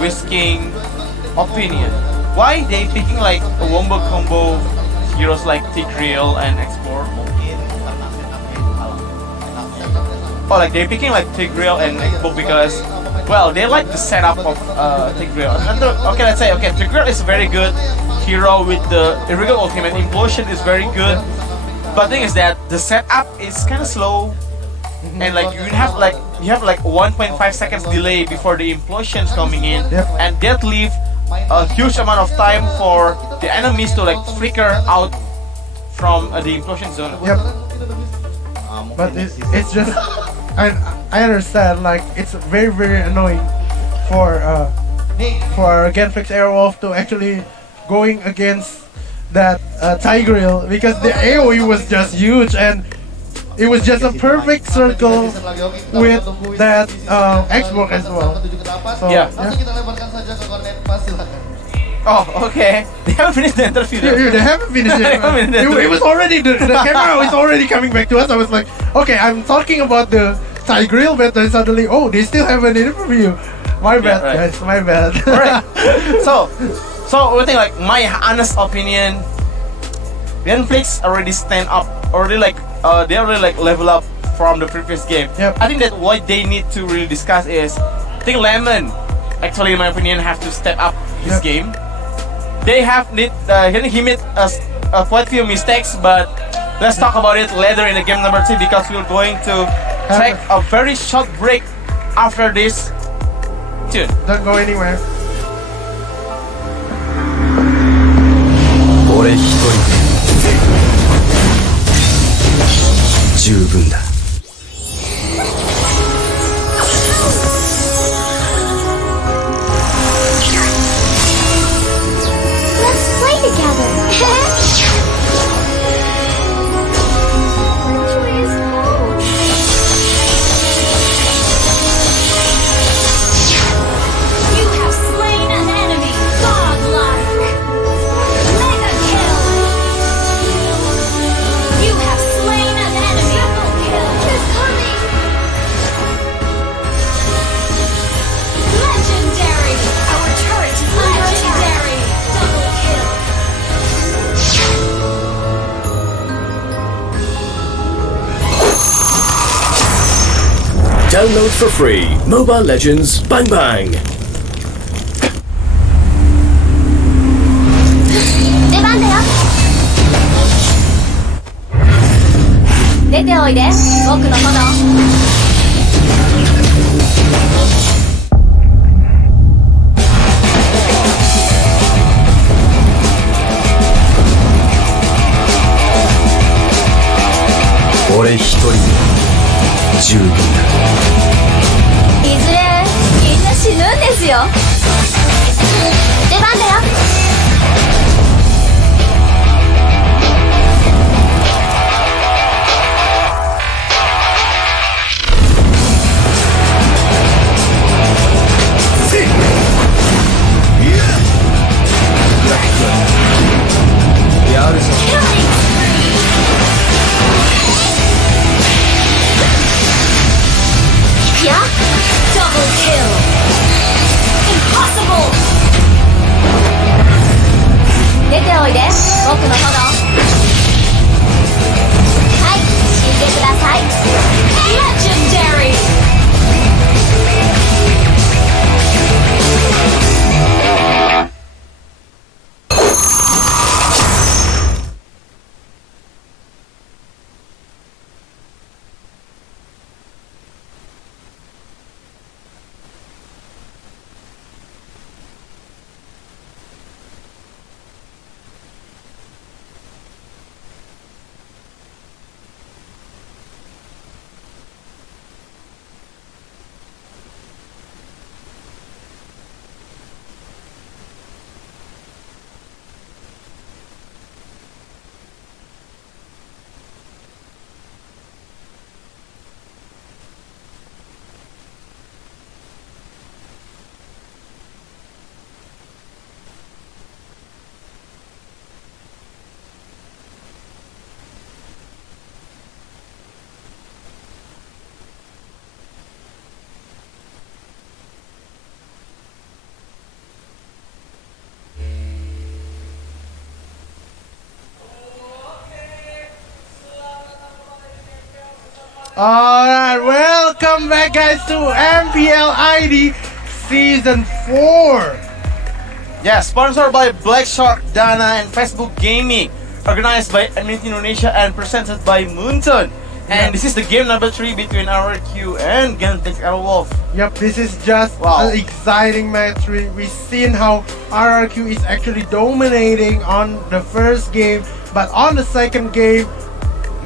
whisking opinion. Why they picking like a wombo combo heroes like Tigreal and Export? Oh, like they're picking like Tigreal and Export because, well, they like the setup of Tigreal. Okay, let's say Tigreal is a very good hero with the irregular ultimate. Implosion is very good, but the thing is that the setup is kind of slow, and like you have like 1.5 seconds delay before the implosions coming in, and that leave a huge amount of time for the enemies to like flicker out from the implosion zone. Yep. But it's just I understand, like it's very annoying for Genflix Aerowolf to actually going against that Tigreal, because the AoE was just huge and it was just a perfect circle with that Xbox as well. So, yeah. Oh, okay. They haven't finished the interview. Yeah, they haven't finished it. It was already the camera was already coming back to us. I was like, okay, I'm talking about the Tigreal, but then suddenly, oh, they still have an interview. My bad, guys. My bad. Alright. So I think like my honest opinion, Genflix already stand up, already like they already like level up from the previous game. Yep. I think that what they need to really discuss is, I think Lemon, actually in my opinion, have to step up his game. They have he made quite few mistakes, but let's talk about it later in the game number 2, because we're going to take a very short break after this tune. Don't go anywhere. 俺一人十分だ。Let's play together. Joy is home. You have slain an enemy. Godlike. Mega kill. You have slain an enemy. Triple kill. He's coming. Legendary. Our turret is legendary. Double kill. Download for free Mobile Legends Bang Bang. 出番だよ。出ておいで、僕の炎。俺一人で十分だ。いずれみんな死ぬんですよ。出番だよ。やるぞ。いくよ。Double kill. Impossible. 出ておいで、僕の炎。はい、死んでください。Legendary. Alright, welcome back guys to MPL ID Season 4. Yeah, sponsored by Black Shark, Dana, and Facebook Gaming. Organized by Indonesia and presented by Moonton. And this is the game number 3 between RRQ and Genflix Aerowolf. Yep, this is just Wow. an exciting match. We've seen how RRQ is actually dominating on the first game, but on the second game,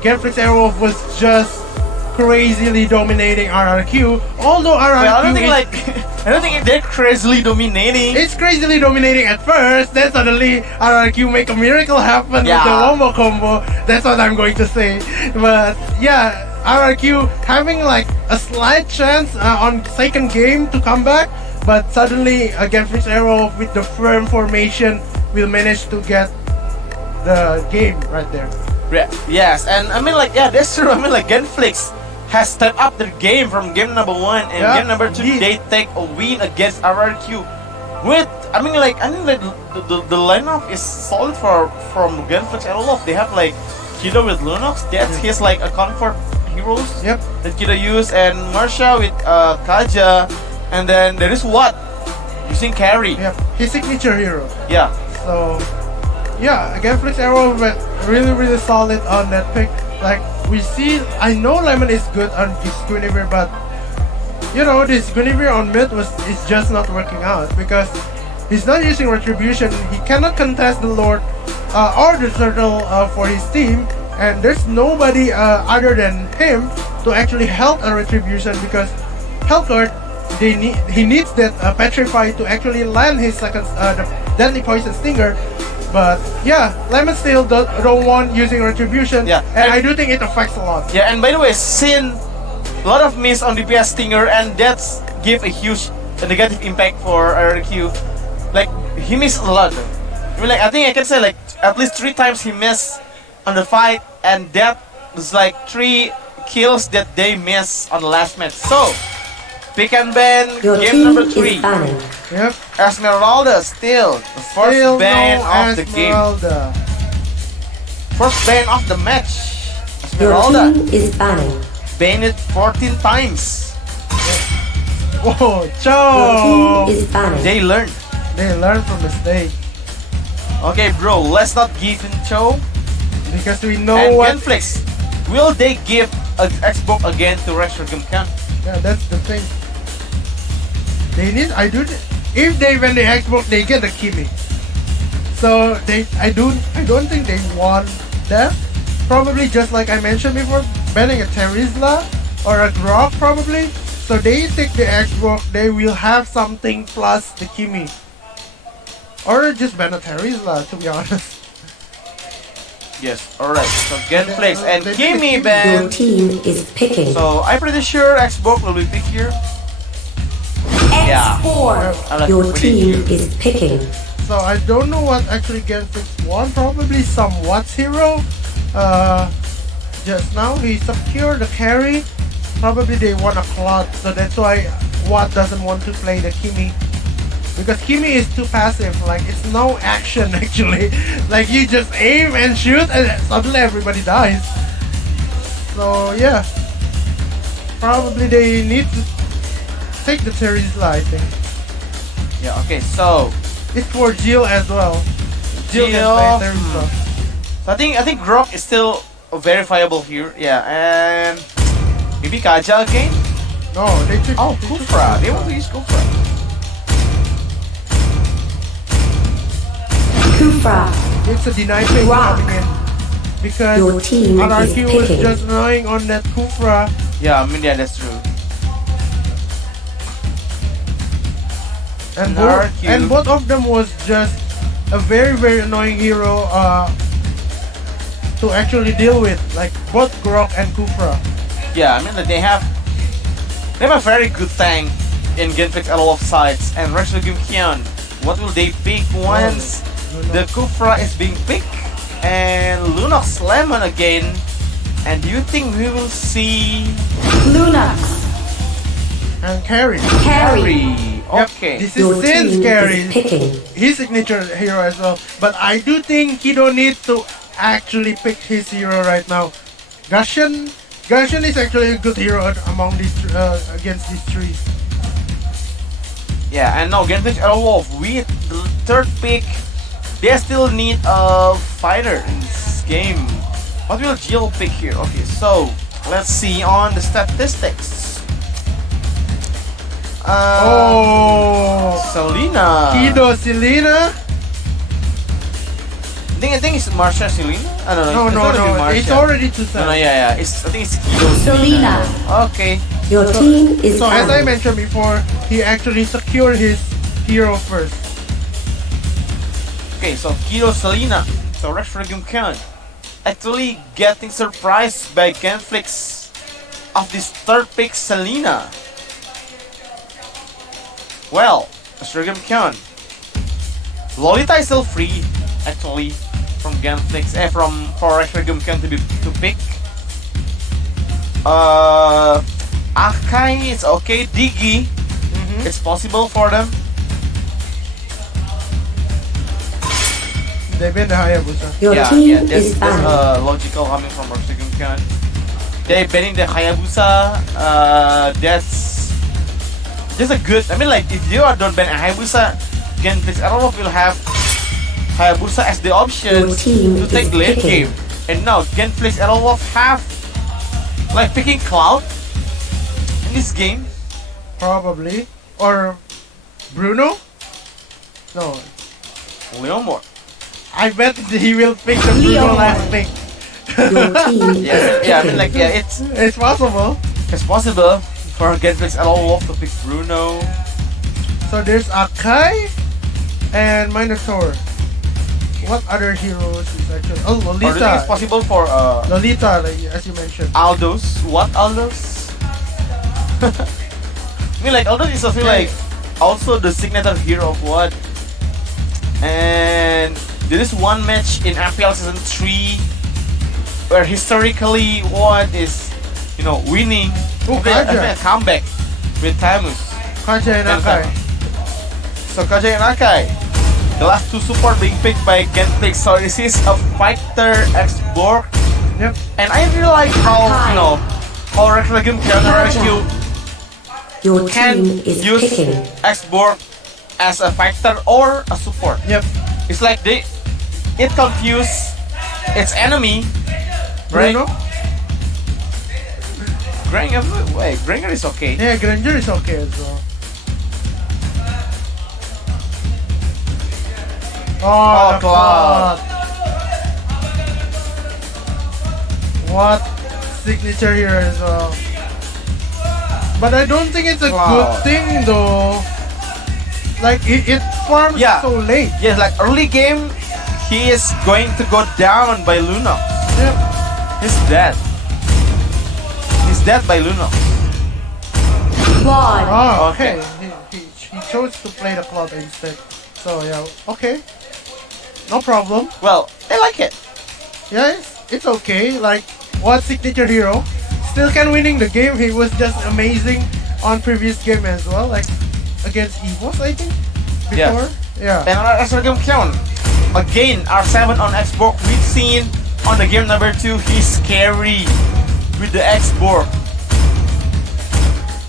Genflix Aerowolf was just crazily dominating RRQ. Although RRQ Well, I don't think is, I don't think they're crazily dominating. it's crazily dominating at first, then suddenly RRQ make a miracle happen with the Yeah. wombo combo. That's what I'm going to say. But yeah, RRQ having like a slight chance on second game to come back, but suddenly Genflix Arrow with the firm formation will manage to get the game right there. Yes, and I mean like yeah, that's true. I mean like Genflix has stepped up their game from game number 1 and Yeah, game number 2. indeed. They take a win against RRQ. With I mean like the lineup is solid from Genflix Aerowolf. They have like Kido with Lunox. That's his like a comfort heroes Yep. that Kido use, and Marsha with Kaja, and then there is Watt using carry. Yep. His signature hero. Yeah. So yeah, Genflix Arrow went really solid on that pick. Like we see, I know Lemon is good on this Guinevere, but you know this Guinevere on mid is just not working out because he's not using retribution. He cannot contest the Lord or the Turtle for his team, and there's nobody other than him to actually help a retribution because Hellcurt he needs that Petrify to actually land his second the Deadly Poison Stinger. But yeah, Lemon still don't want using retribution. Yeah. and I do think it affects a lot. Yeah, and by the way, Sin a lot of miss on DPS Stinger, and that's give a huge negative impact for RRQ. Like he missed a lot. I mean, like I think I can say like at least 3 times he missed on the fight, and that was like 3 kills that they missed on the last match. So pick and ban Your game team number is 3. banning. Yep. Esmeralda still the first Still ban no of the game. Esmeralda. First ban of the match. Your Esmeralda team is banning. banned 14 times. Oh, Your Cho! team is banning. They learned. They learn from mistake Okay, bro, let's not give in show. because we know And what. Genflix, will they give an Xbox again to Resurgam Camp? Yeah, that's the thing. They need. If they win the Xbox, they get the Kimi. So I don't think they want that. Probably just like I mentioned before, banning a Terizla or a Grok probably. So they take the Xbox, they will have something plus the Kimi. Or just ban a Terizla, to be honest. Yes, alright. So Genflix and They Kimi pick Your ban. team is picking. So I'm pretty sure Xbox will be picked here. Yeah. X4. I like Your winning team here. is picking. So I don't know what actually Genflix won. Probably some Watts hero. Just now he secured the carry. Probably they want a Clot, so that's why Watt doesn't want to play the Kimi. Because Kimi is too passive, like it's no action actually. Like you just aim and shoot and suddenly everybody dies. So yeah. Probably they need to take the Terizla, I think. Yeah, okay, so It's for Jill as well. Jill can Jill, play Terizla. I think Grok is still verifiable here. Yeah, and maybe Kaja again? No, they took. Oh, they took Kufra. They Terizla. want to use Kufra. Kufra. It's a deny pick Rock. coming in. Because Your team is RRQ was picking. just annoying on that Kufra. Yeah, I mean yeah, that's true. And RRQ. both of them was just a very annoying hero to actually deal with. Like both Grok and Kufra. Yeah, I mean that they have a very good tank in Genflix Aerowolf sides, and Resurgam Kion. What will they pick once the Kufra is being picked and Lunox Lemon again? And do you think we will see Lunox. And Carry. Carry. Yep, Okay. this is Your Sin's team Carry. is picking. His signature hero as well. But I do think he don't need to actually pick his hero right now. Gashan Genshin is actually a good hero among these against these three. Yeah, and now Genflix Aerowolf with the third pick. They still need a fighter in this game. What will Jill pick here? Okay, so let's see on the statistics. Selena. Kido Selena. I think it's Marsha Selena. I don't know. No. It's already 2 No, yeah. I think it's Kido Selena. Okay. Your team is So as I down. mentioned before, he actually secured his hero first. Okay, so Kido Selena. So Rex Regumkan actually getting surprised by Genflix of this third pick Selena. Well, Regumkan. Lolita is still free actually from Genflix for Rex Regumkan to pick. Akai is okay. Diggy, it's possible for them. They been the Hayabusa. Your Yeah, team that's is banned. logical coming from Roshigumkan. They banning the Hayabusa. That's just a good. I mean, like if you don't ban a Hayabusa, Genflix Aerowolf will have Hayabusa as the option Your team to take is the late picking. game. And now Genflix Aerowolf have like picking Cloud in this game. Probably. Or Bruno? No. Leomor. I bet he will pick the Bruno last pick. Your team is Yeah, I mean, picking. like, yeah, it's It's possible. for Genflix Aerowolf to pick Bruno. So there's Akai and Minotaur. What other heroes is actually? Oh, Or do you think it's Lolita. possible for Lolita, like, as you mentioned. Aldos? What Aldos? I mean, like Aldos is also like also the signature hero of what? And there is one match in MPL season 3 where historically what is winning. Oh, I mean, Kaja. a comeback with Tamus. Kaja and Akai. So Kaja and Akai, the last two support being picked by Genflix. So this is a fighter X-Borg. Yep. And I really like how how Rex can Your can team is use picking. X-Borg as a fighter or a support. Yep. It's like it confuse its enemy, right? Bruno? Granger is okay. Yeah, Granger is okay as well. Oh, the Cloud. Cloud. What signature here as well. But I don't think it's a Cloud. good thing though. Like it farms Yeah. so late. Yes, like early game, he is going to go down by Luna. Yep. He's dead. He's dead by Luna. Quad. Oh, Okay. okay. He chose to play the Cloud instead. So yeah, okay. No problem. Well, I like it. Yeah, it's okay. Like, what signature hero still can winning the game. He was just amazing on previous game as well, like against EVOS, I think. Yeah. Before, yeah. And on our extra game count, again, R7 on Xbox. We've seen on the game number 2, he's scary with the Xbox.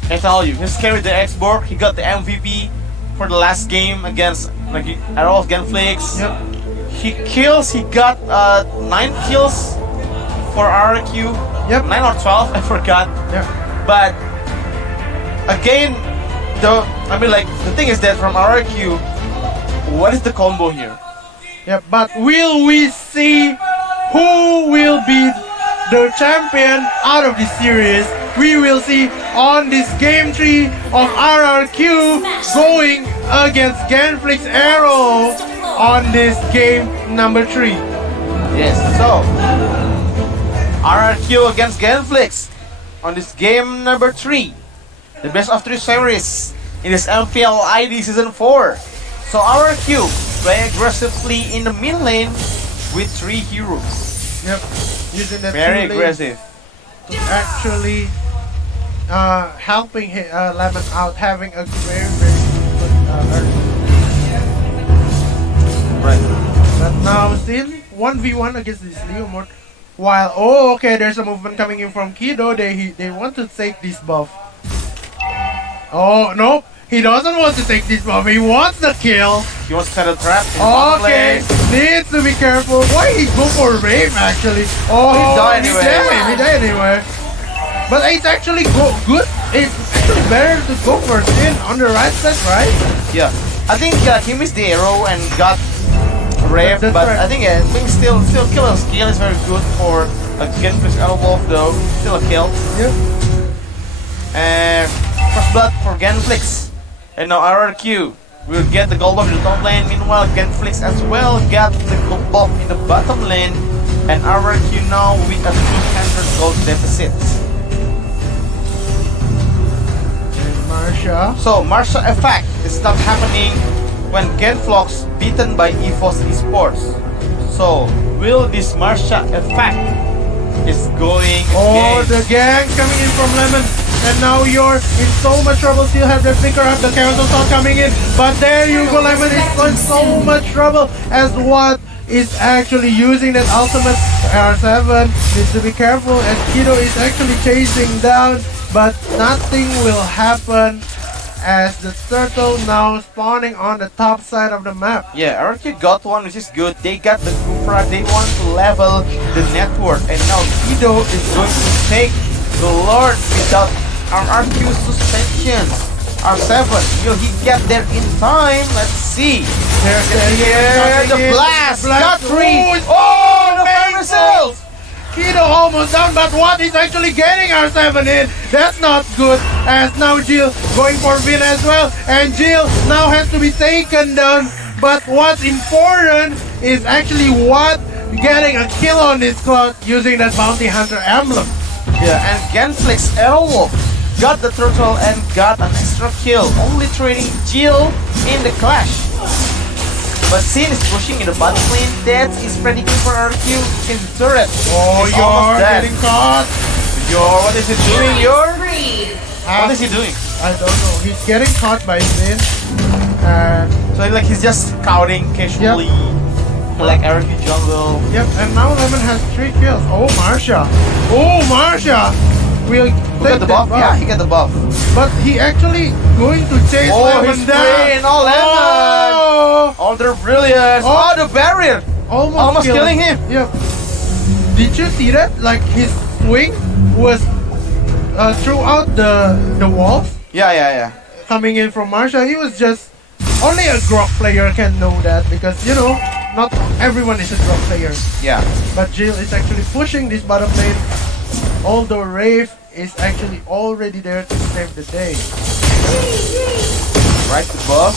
I tell you, he's scary with the Xbox. He got the MVP for the last game against Aerowolf Genflix. Yep. He got 9 kills for RQ. Yep. 9 or 12, I forgot. Yeah. But again, the thing is that from RQ, what is the combo here? Yep. But will we see who will be the champion out of this series? We will see on this game 3 of RRQ going against Genflix Aero on this game number 3. Yes, so RRQ against Genflix on this game number 3. The best of 3 series in this MPL ID season 4. So RRQ play aggressively in the mid lane with 3 heroes. Yep. Using that Very 2 lanes aggressive. to actually helping Lemon out, having a very good early. Right. But now still 1v1 against this Leomord, While oh okay, there's a movement coming in from Kido. They want to take this buff. Oh nope, he doesn't want to take this buff. He wants the kill. He wants to set a trap. In the bottom Okay, lane. needs to be careful. Why he go for Rave actually? Oh, He died anyway. He died anyway. But it's actually good. It's actually better to go for Sin on the right side, right? Yeah, I think he missed the arrow and got Rave, That's but right. I think still kill skill is very good for Genflix Aerowolf though. Still a kill. Yep. And first blood for Genflix. And now RRQ will get the gold buff in the top lane. Meanwhile, Genflix as well got the gold buff in the bottom lane. And RRQ now with a 200 gold deficit. Marsha. So Marsha effect is not happening when Genflix beaten by EVOS Esports. So will this Marsha effect is going Oh, against the gang coming in from Lemon. And now you're in so much trouble. Still have the flicker up. The carousel song coming in. But there you go. Lemon is in so much trouble as what is actually using that ultimate. R7 needs to be careful. And Kido is actually chasing down. But nothing will happen as the turtle now spawning on the top side of the map. Yeah, RRQ got one, which is good. They got the Kufra. They want to level the network. And now Kido is going to take the Lord without RRQ suspension. R7, will he get there in time? Let's see. There's The blast! Got three! Oh, Oh, the fire painful. missiles! Kido almost down, but what is actually getting R7 in? That's not good. As now Jill going for Vin as well, and Jill now has to be taken down. But what's important is actually what getting a kill on this cloud using that bounty hunter emblem. Yeah, and Genflix Aerowolf got the turtle and got an extra kill, only trading Jill in the clash. But Sin is pushing in the bottom lane. That is predicting for RQ in the turret. Oh, He's you're almost dead. getting caught. What is he doing? What is he doing? I don't know. He's getting caught by Vin. And So like he's just scouting casually, like RQ jungle. yep, and now Lemon has 3 kills. Oh, Marsha. Oh, Marsha. Will Who got the buff? Yeah, he got the buff. But he actually going to chase Oh, Lemon he's down. spraying all Lemon. Oh, All their brilliance. Oh. Oh, the barrier. Almost killing him. Yep. Did you see that? Like his swing was throughout the walls Yeah. coming in from Marsha. He was just only a Grok player can know that because you know not everyone is a Grok player. Yeah. But Jill is actually pushing this bottom lane. Although Rave is actually already there to save the day. Right to buff.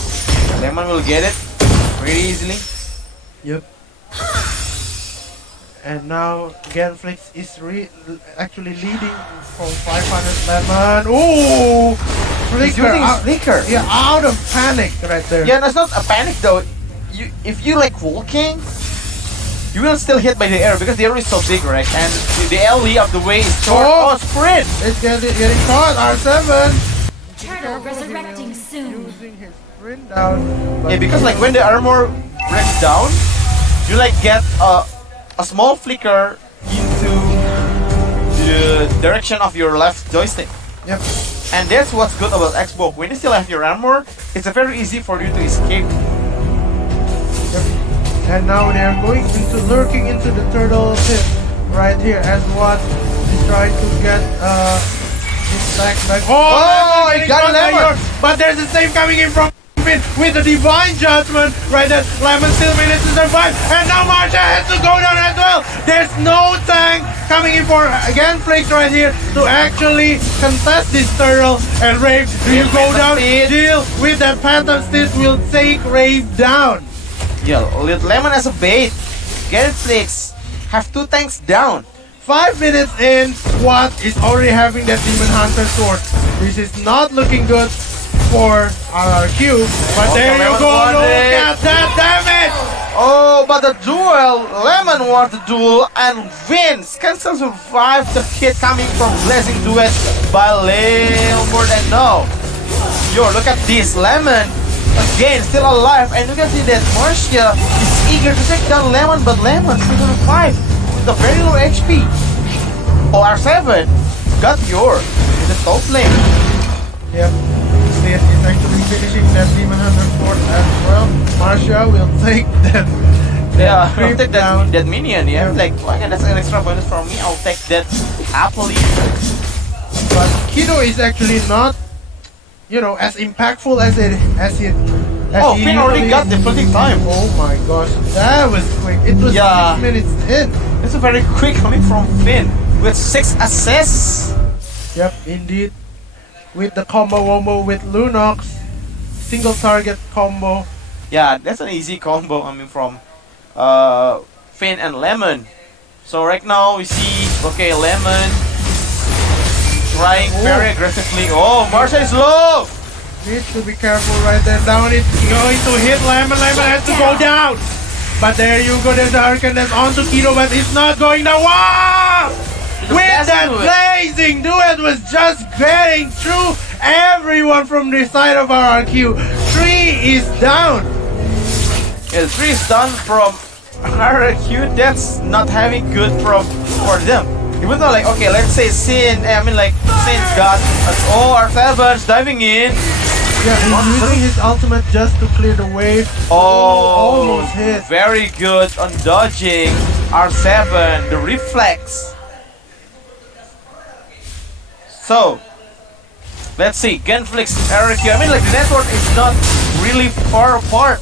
Lemon will get it pretty easily. Yep. And now Genflix is actually leading for 500 Lemon. Ooh! He's Flicker. using his flicker. Yeah, out of panic right there. Yeah, that's not a panic though. If you like walking, you will still hit by the arrow because the arrow is so big, right? And the LE of the way is short. Oh. Oh, sprint! It's getting caught. R7 Turtle resurrecting soon. using his sprint down. But Yeah, because like when the armor breaks down, you like get a small flicker into the direction of your left joystick. Yep. And that's what's good about Xbox. When you still have your armor, it's very easy for you to escape. Yep. And now they are going into lurking into the turtle pit right here as what is trying to get his back. Oh, he getting got caught by Lemon. York. But there's the same coming in from Vin with the divine judgment right there. Lemon still manages to survive, and now Marsha has to go down as well. There's no tank coming in for Genflix right here to actually contest this turtle. And Rave, do you go down? Deal with that Phantom Stitch will take Rave down. Yeah, with Lemon as a bait. Genflix have 2 tanks down. 5 minutes in, Watt is already having that Demon Hunter sword. This is not looking good for RRQ. But Oh, there you Lemon go, won look it. at that damage! Oh, but the duel, Lemon won the duel, and Vince can still survive the hit coming from Blessing Duet by Leomord. And now, yo, look at this, Lemon again still alive, and you can see that Marcia is eager to take down Lemon, but Lemon still gonna fight. with a very low HP. R7 got your in the top lane. Yep. Sin is actually finishing that Demon Hunter fort as well. Marsha will take that. Yeah, I'll creep take down. that minion. Yeah, Yeah. like okay, that's an extra bonus from me. I'll take that happily. But Kido is actually not, you know, as impactful as he Oh, Finn already usually got is. the floating time. Oh my gosh, that was quick. It was Yeah. 6 minutes in. It's a very quick coming from Finn with 6 assists. Yep, indeed. With the combo wombo with Lunox, single target combo. Yeah, that's an easy combo. I mean, from Finn and Lemon. So right now we see okay, Lemon trying very aggressively. Oh, Marsha is low. Needs to be careful right there. Down it's going to hit Lemon. Lemon has to go down. But there you go. There's the Hurricane that's onto Kido, but it's not going down. Wow! With that blazing duet was just getting through everyone from the side of our RQ. 3 is down. Yeah, 3 is done from RQ. That's not having good for them. Even though like okay, let's say Sin. I mean like Sin's got R7's diving in. Yeah, he's using his ultimate just to clear the wave. Oh, Almost hit. very good on dodging R7, the reflex. So, let's see, Genflix, RQ. I mean, like the network is not really far apart.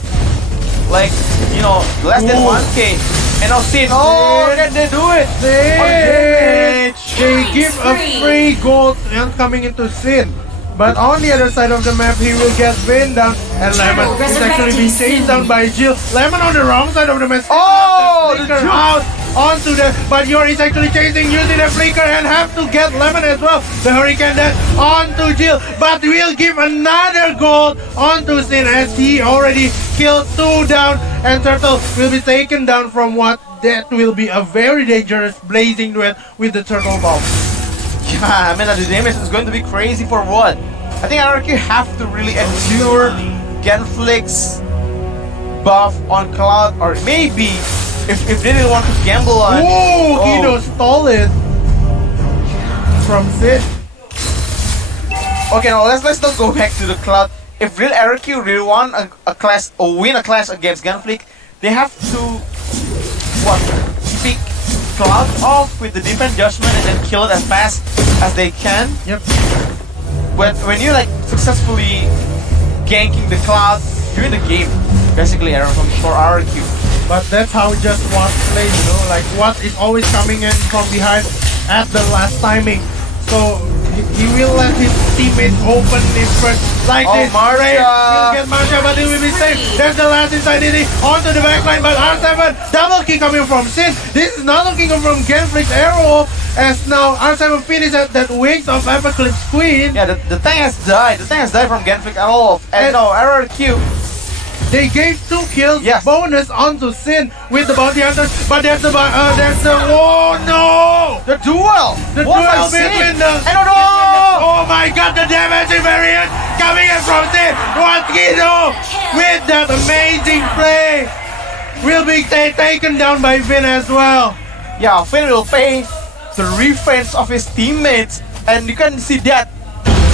Like, you know, less than Ooh. 1k. And now Sin, oh, can they do it? They give a free gold and coming into Sin. But on the other side of the map, he will get Vayne down, and Lemon is actually being chased down by Jill. Lemon on the wrong side of the map. Oh, the flicker juke. out onto the. But Yori is actually chasing using the flicker and have to get Lemon as well. The Hurricane that onto Jill, but will give another gold onto Sin as he already killed 2 down, and Turtle will be taken down from what that will be a very dangerous blazing duet with the Turtle Bomb. Yeah, I mean, the damage is going to be crazy for what? I think RQ have to really endure Genflix buff on Cloud, or maybe if they didn't want to gamble on. Ooh, Kido stole it from Sid. Okay, now let's not go back to the Cloud. If real RQ really want a clash or win a clash against Genflix, they have to what? Pick Cloud off with the defense judgment and then kill it as fast as they can. Yep. When you like successfully ganking the Cloud during the game, basically for RQ. But that's how just Watt plays, you know, like Watt is always coming in from behind at the last timing. So he will let his teammates open it first like Oh, this. Marsha. Ray will get Marsha, but he will be safe. There's the last inside DD onto the backline, but R7 double kick coming from Sin. This is not looking from Genflix Aerowolf, as now R7 finishes at that Wings of Apocalypse Queen. Yeah, the tank has died. The tank has died from Genflix Aerowolf. And no, RQ. They gave 2 kills Yes. bonus onto Sin with the bounty hunters, but there's the oh no! The duel! The What duel I say? between the I don't know! Oh my god, the damage variant coming in from Sin! What Kido with that amazing play will be taken down by Vin as well. Yeah, Finn will pay the revenge of his teammates, and you can see that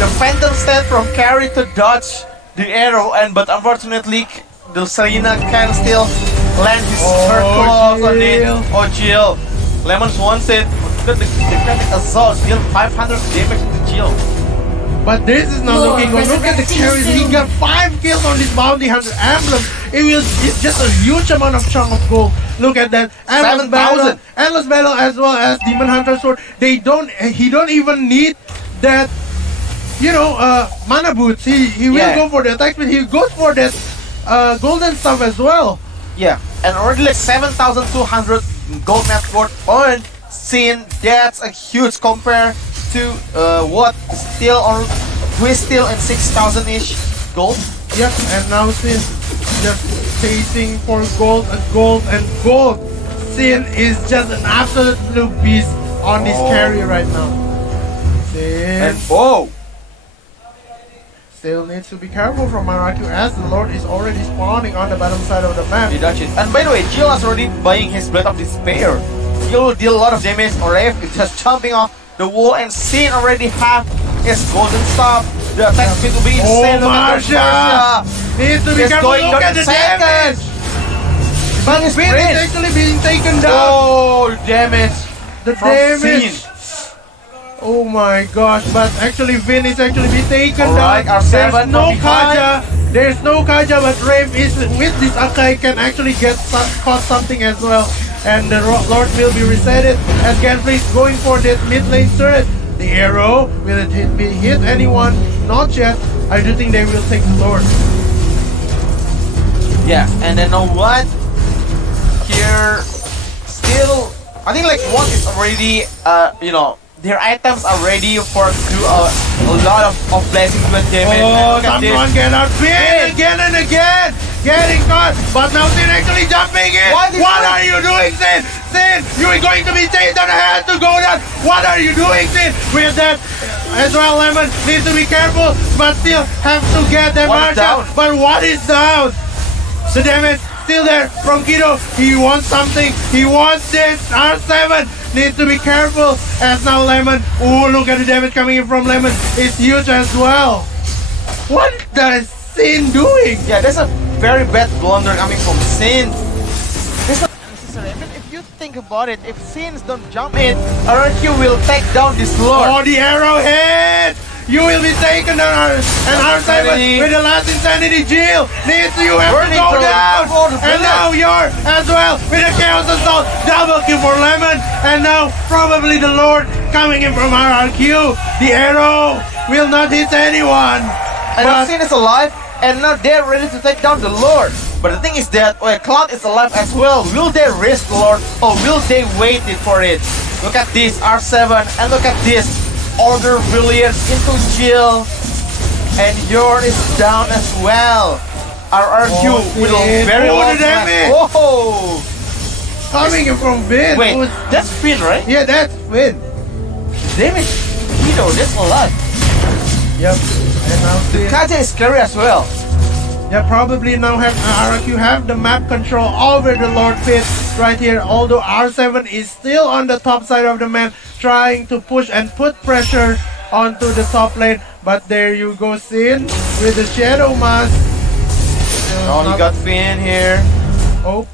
the Phantom stand from carry to dodge the arrow, but unfortunately the Selena can still land his her claws on it. Jill. Oh, Jill. Lemons wants it. The credit assault deal 500 damage to Jill. But this is not looking good. Look at the carries. He got 5 kills on this bounty hunter emblem. It's just a huge amount of chunk of gold. Look at that. Endless 7,000. battle as well as Demon Hunter sword. He don't even need that, you know, mana boots. He will Yeah. go for the attack speed. He goes for that golden stuff as well. Yeah, and already like 7,200 gold net worth on Sin. That's a huge compare to what is still on, who is still in 6,000-ish gold. Yep, and now Sin just chasing for gold and gold and gold. Sin is just an absolute blue beast on this carry right now. Sin And oh, still needs to be careful from Maraku as the Lord is already spawning on the bottom side of the map. he dodged it. And by the way, Jill is already buying his Blade of Despair. skill will deal a lot of damage. Rave is just jumping off the wall, and Sin already have his golden staff. The attack speed will be insane. Look at Marsha needs to be Just careful. going Look down at the in seconds. damage. But His Vin is sprint. actually being taken down. Oh, damage. The from damage. Sin. Oh my gosh, but actually Vin is actually being taken Alright, down. R7 There's from no behind. Kaja. There's no Kaja, but Rave is with this Akai can actually cause something as well. And the Lord will be resetted as Genflix going for that mid lane turret. The arrow, will it hit anyone? Not yet. I do think they will take the Lord. Yeah, and then know what? Here, still, I think like one is already, you know, their items are ready for do a lot of blessings with damage. And Oh, look at this. someone get out. Vin again and again. Getting caught, but now Sin actually jumping in. What is What going- are you doing, Sin? Sin, you are going to be chased on the head to go down. What are you doing, Sin? With that as well, Lemon needs to be careful, but still have to get that What is march out. down? But what is down? The damage still there from Kido. He wants something. He wants this. R7 needs to be careful as now Lemon. Oh, look at the damage coming in from Lemon. It's huge as well. What is Sin doing? Yeah, there's a very bad blunder coming from Sin. It's not necessary. I mean, if you think about it, if Sins don't jump in, RRQ will take down this Lord. Oh, the arrow hit! You will be taken down, and R7 Insanity. with the last insanity Jill needs you have Burning to go through down, all the and bullets. now you're as well with the chaos assault, double kill for Lemon, and now probably the Lord coming in from RRQ. The arrow will not hit anyone, And now but Sin is alive, and now they're ready to take down the Lord. But the thing is that Cloud is alive as well. Will they risk the Lord, or will they wait for it? Look at this, R7, and look at this. Order Brilliance into Jill, and yours is down as well. RRQ Oh, with a Sin. very Oh, long the damage. time. Whoa! coming in from Vin. Wait, who's- that's Finn, right? yeah, that's Vin. Damage. Kido, that's a lot. Yep. And now Sin. Kaja is scary as well. Yeah, probably now have RRQ have the map control over the Lord Pit right here. Although R7 is still on the top side of the map, trying to push and put pressure onto the top lane. But there you go, Sin with the Shadow Mask. Oh, he got Finn here. Oh,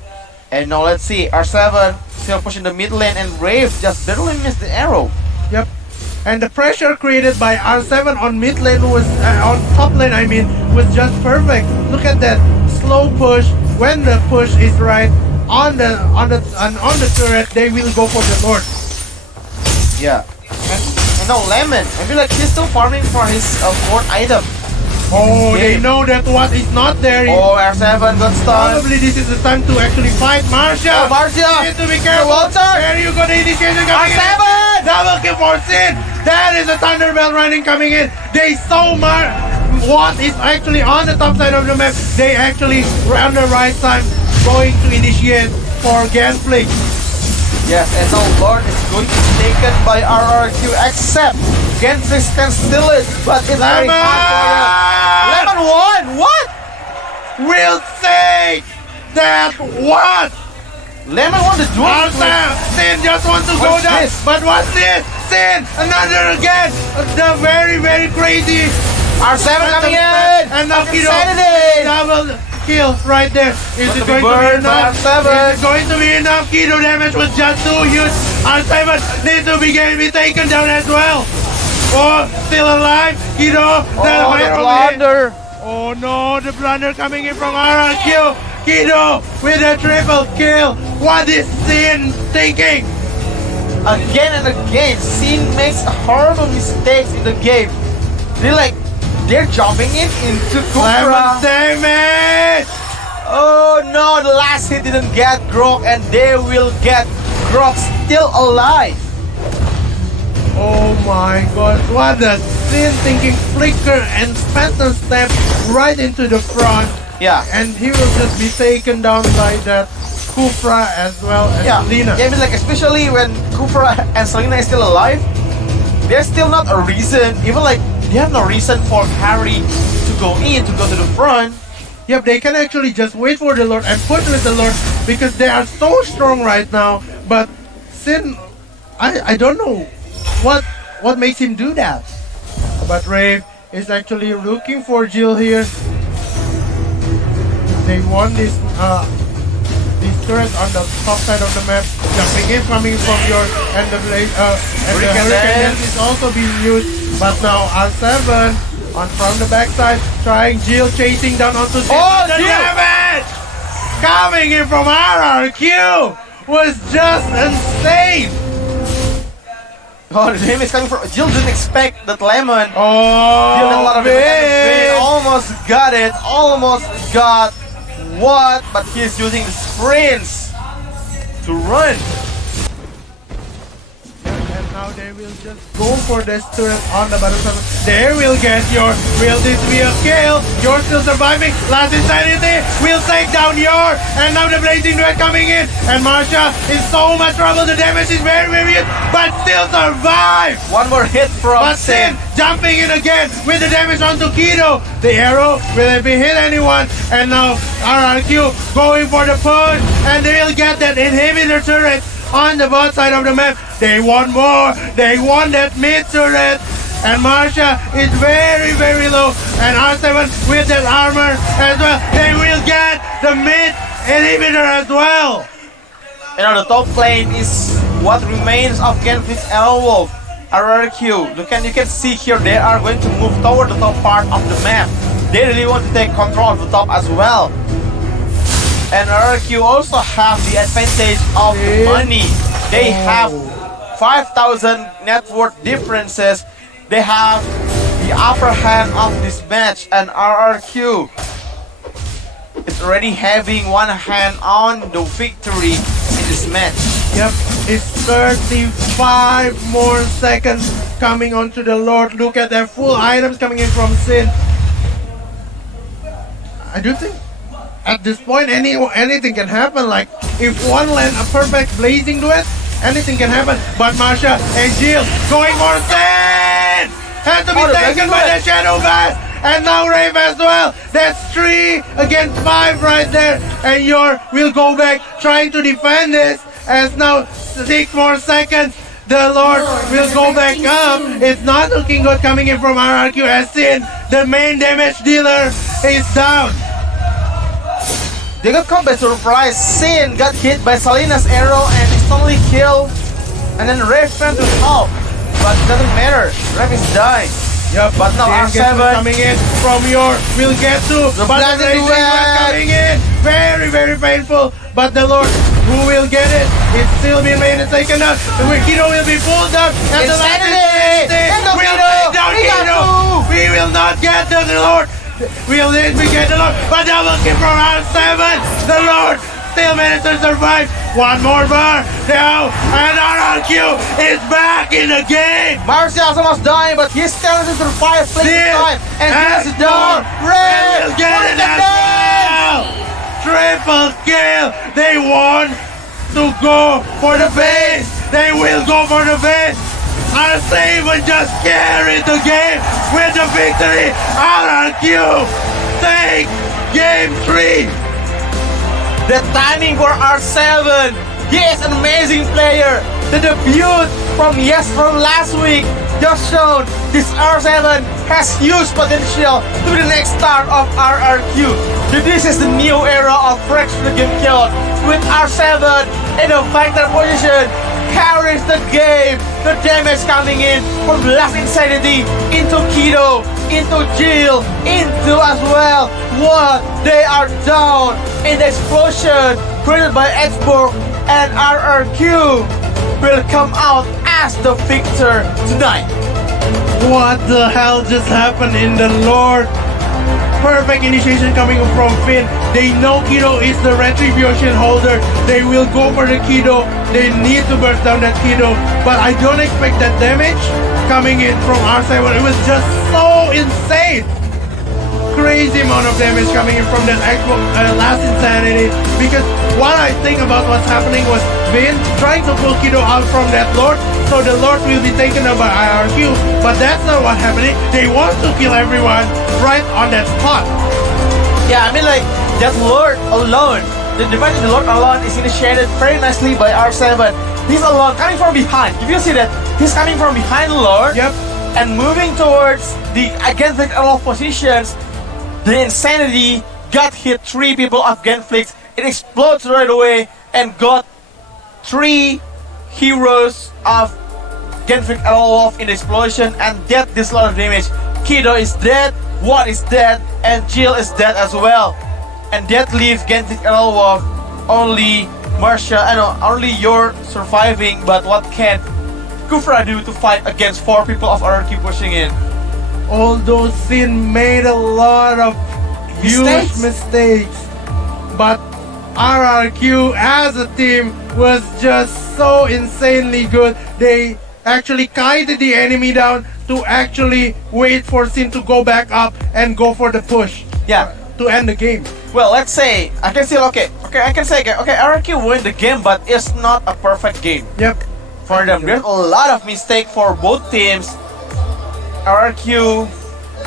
And now let's see, R7 still pushing the mid lane, and Rave just barely missed the arrow. yep. And the pressure created by R7 on mid lane was on top lane. I mean, was just perfect. Look at that slow push. When the push is right on the turret, they will go for the Lord. Yeah. And now Lemon, I feel like he's still farming for his fourth item. Oh, they Game. know that what is not there. Oh, R7 got stunned. Probably this is the time to actually fight Marsha. Oh, Marsha! Need to be careful. Walter! Where you gonna initiation coming in? R7! Double kill for Sin. That is a Thunderbell running coming in. They saw what is actually on the top side of the map. They actually were on the right time going to initiate for Genflix. Yes, and now Lord is going to be taken by RRQ, except Genflix can steal it, but it's very hard for him. Lemon won! What? Will take that what? Lemon won the duel. Arthur, Sin just wants to go What's down. this? But what's this? Sin, another again. The very, very crazy. R7 coming in! And now Kido. Insanity! Double kill right there. Is Going it to going be to be burned by enough? R7. Is it going to be enough? Kido damage was just too huge. R7 needs to be taken down as well. Oh, still alive. Kido. Oh, the hero blunder! Oh no, the blunder coming in from RRQ. Kido with a triple kill. What is Sin thinking? Again and again, Sin makes horrible mistakes in the game. They're jumping into Lemon Kufra. damage! Oh no, the last hit didn't get Grok, and they will get Grok still alive. Oh my god, what a Sin thinking flicker and Spencer step right into the front. Yeah. And he will just be taken down by that Kufra as well as Yeah, Lina. yeah, I mean, like, especially when Kufra and Selena is still alive, there's still not a reason, even like, they have no reason for Harry to go to the front. Yep, they can actually just wait for the Lord and push with the Lord because they are so strong right now. But Sin, I don't know what makes him do that. But Rave is actually looking for Jill here. They won this turret on the top side of the map. Jumping in coming from your and the Hurricane Dance is also being used. But now R7 from the backside trying Jill chasing down onto Sin. Oh, the Jill! damage coming in from RRQ was just insane. Oh, the damage coming from Jill didn't expect that Lemon. Oh, Jill had a lot of damage. Almost got it. Almost got what? But he's using the sprints to run. And now they will just go for this turret on the bottom side. They will get your. Will this be a kill? You're still surviving. Last Insanity will take down your. And now the Blazing Duet coming in. And Marsha in so much trouble. The damage is very, very good. But still survive. One more hit from But Sin jumping in again with the damage onto Kido. The arrow, will it be hit anyone? And now RRQ going for the push. And they will get that inhibitor turret on the bot side of the map. They want more. They want that mid turret. And Marsha is very, very low. And R7 with that armor as well. They will get the mid inhibitor as well. You know, the top lane is what remains of Genflix Aerowolf. RRQ. You can see here they are going to move toward the top part of the map. They really want to take control of the top as well. And RRQ also have the advantage of money. They have 5,000 net worth differences. They have the upper hand of this match, and RRQ is already having one hand on the victory in this match. Yep, it's 35 more seconds coming onto the Lord. Look at their full items coming in from Sin. I do think at this point anything can happen. Like if one land a perfect Blazing Duet, anything can happen. But Marsha and Jill going for Sin! Has to be taken by the Shadow Bass! And now Rave as well. That's 3 against 5 right there. And Yor will go back trying to defend this. As now 6 more seconds. The Lord will go back up. It's not looking good coming in from RRQ as Sin, the main damage dealer, is down. They got caught by surprise. Sin got hit by Salina's arrow and instantly killed. And then Rev turned to help. But it doesn't matter. Rev is dying. Yep, But now R7 coming in from Yor will get to The but the Blazing Blazing Duet. Duet coming in. Very, very painful. But the Lord who will get it? It's still being made and taken out. The Wikido will be pulled down. And the last Insanity! will take down We got Kido. two. We will not get the Lord. We'll get the Lord. But double kill from R7. The Lord still managed to survive. One more bar now. And RRQ is back in the game. Marcia is almost dying, but he's still to survive playing time. And he's down. Red! will get it as well. Triple kill. They want to go for the base. They will go for the base. R7 just carried the game with the victory. RRQ take game 3. The timing for R7. He is an amazing player. The debut from last week just showed this R7 has huge potential to the next start of RRQ. This is the new era of Fresh the Game Killed with R7 in a fighter position. Carries the game. The damage coming in from Last Insanity into Kido, into Jill, into as well. What? They are down in the explosion created by Esports, and RRQ will come out as the victor tonight. What the hell just happened in the Lord? Perfect initiation coming from Finn. They know Kido is the retribution holder. They will go for the Kido. They need to burst down that Kido. But I don't expect that damage coming in from R7. It was just so insane. Crazy amount of damage coming in from that Last Insanity. Because what I think about what's happening was Finn trying to pull Kido out from that Lord. So the Lord will be taken up by IRQ. But that's not what's happening. They want to kill everyone right on that spot. Yeah, I mean like that Lord alone the Divine the Lord alone is initiated very nicely by R7. He's alone, coming from behind. If you see that, he's coming from behind the Lord. Yep. And moving towards the against the Aerowolf positions. The Insanity got hit 3 people of Genflix. It explodes right away and got 3 heroes of Genflix Aerowolf in the explosion, and that did a lot of damage. Kido is dead, Watt is dead, and Jill is dead as well. And that leaves Genflix Aerowolf only Marsha, I know, only you're surviving, but what can Kufra do to fight against 4 people of RRQ pushing in? Although Sin made a lot of huge mistakes, but RRQ as a team was just so insanely good. They actually kited the enemy down to actually wait for Sin to go back up and go for the push. Yeah. To end the game. Well, let's say I can still okay, RRQ win the game, but it's not a perfect game Yep. for them. There's a lot of mistake for both teams, RRQ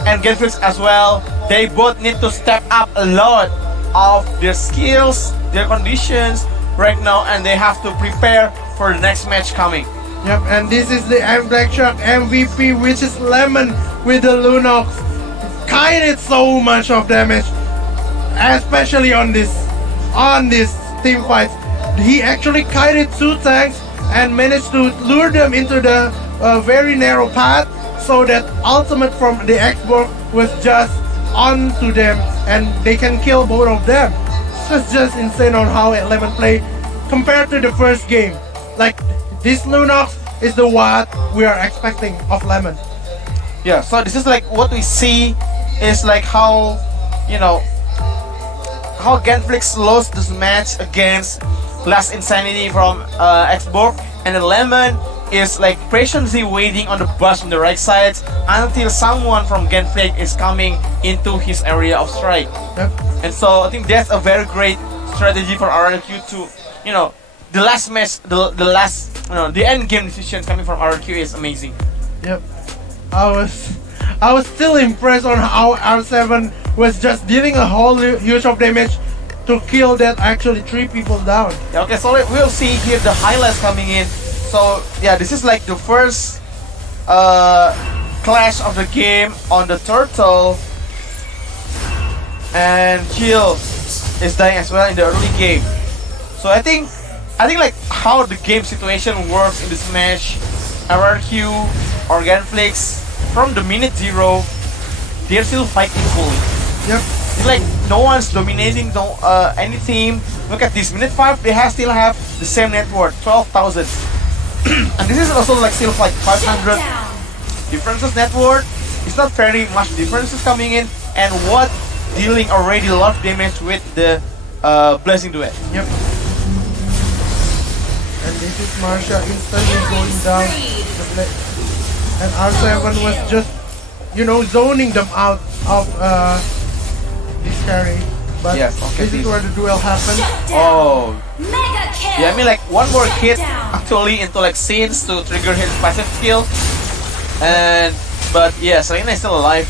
and Genflix as well. They both need to step up a lot of their skills, their conditions right now, and they have to prepare for the next match coming. Yep, and this is the Black Shark MVP, which is Lemon with the Lunox. Kited so much of damage, especially on this team fights. He actually kited 2 tanks and managed to lure them into the very narrow path, so that ultimate from the Xbox was just onto them and they can kill both of them. So it's just insane on how Lemon played compared to the first game. Like, this Lunox is the what we are expecting of Lemon. Yeah, so this is like what we see is like how, you know, how Genflix lost this match against Last Insanity from Xbox, and then Lemon is like patiently waiting on the bus on the right side until someone from Genflix is coming into his area of strike. Yep. And so I think that's a very great strategy for RRQ to, you know, the last match, the last, you know, the end game decision coming from RRQ is amazing. Yep. I was still impressed on how R7 was just dealing a whole huge of damage to kill that actually 3 people down. Yeah, okay, so we'll see here the highlights coming in. So yeah, this is like the first clash of the game on the turtle, and Jill is dying as well in the early game. So I think like how the game situation works in this match, RRQ or Genflix, from the minute 0, they're still fighting fully. Yep. It's like no one's dominating any team. Look at this, minute 5, they still have the same net worth, 12,000. And this is also like still like 500 differences net worth. It's not very much differences coming in, and what dealing already a lot of damage with the Blessing Duet. Yep. And this is Marsha instantly going down. And R7 was just, you know, zoning them out of this carry. But Yes, okay, this is where the duel happened. Oh, Mega kill. yeah, I mean like one more hit Shut down. actually into like scenes to trigger his passive skill. And but yeah, Selena is still alive.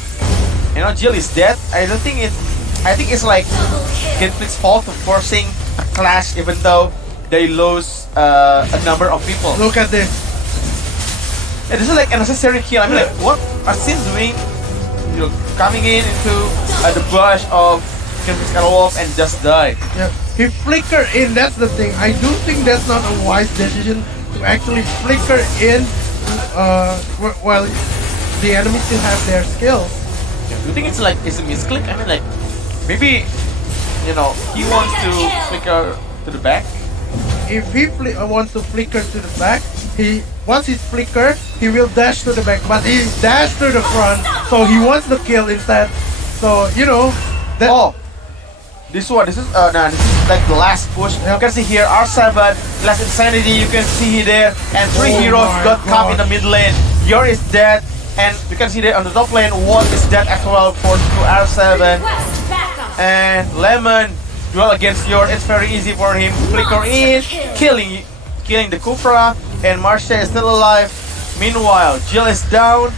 You know, Jill is dead. I think it's like Genflix's fault for forcing a clash even though they lose a number of people. Look at this. Yeah, this is like a necessary kill. I mean like what are Sin doing? You know, coming into the bush of Genflix Aerowolf and just die. Yeah. He flickered in, that's the thing. I do think that's not a wise decision to actually flicker in while the enemy still have their skills. Do you think it's like it's a misclick? I mean like maybe, you know, he wants to flicker to the back. If he wants to flicker to the back, once he's flicker, he will dash to the back, but he dashed to the front, so he wants the kill instead. So, you know, that. Oh, this is like the last push. You can see here R7, Last Insanity, you can see there, and 3 Oh heroes my got caught in the gosh. mid lane. Yor is dead, and you can see there on the top lane, Watt is dead as well for R7. Request backup. And Lemon duel against Yor, it's very easy for him. Flicker in, killing the Kufra, and Marsha is still alive. Meanwhile, Jill is down,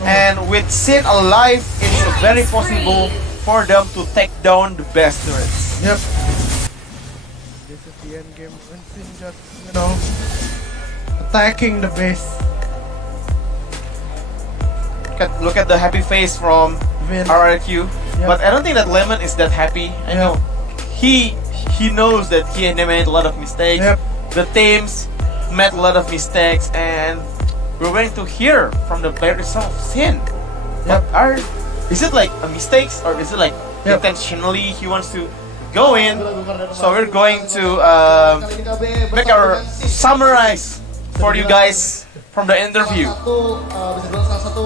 and with Sin alive, it's very possible for them to take down the best turrets. Yep. this is the end game. And Sin just, attacking the base. Look at the happy face from Vin. RRQ. Yep. But I don't think that Lemon is that happy. I know he knows that he made a lot of mistakes. Yep. The teams made a lot of mistakes, and we're going to hear from the player itself, Sin. Yep. Is it like a mistakes, or is it like Yep. intentionally he wants to go in? So we're going to make our summarize for you guys from the interview. Bisa dibilang salah satu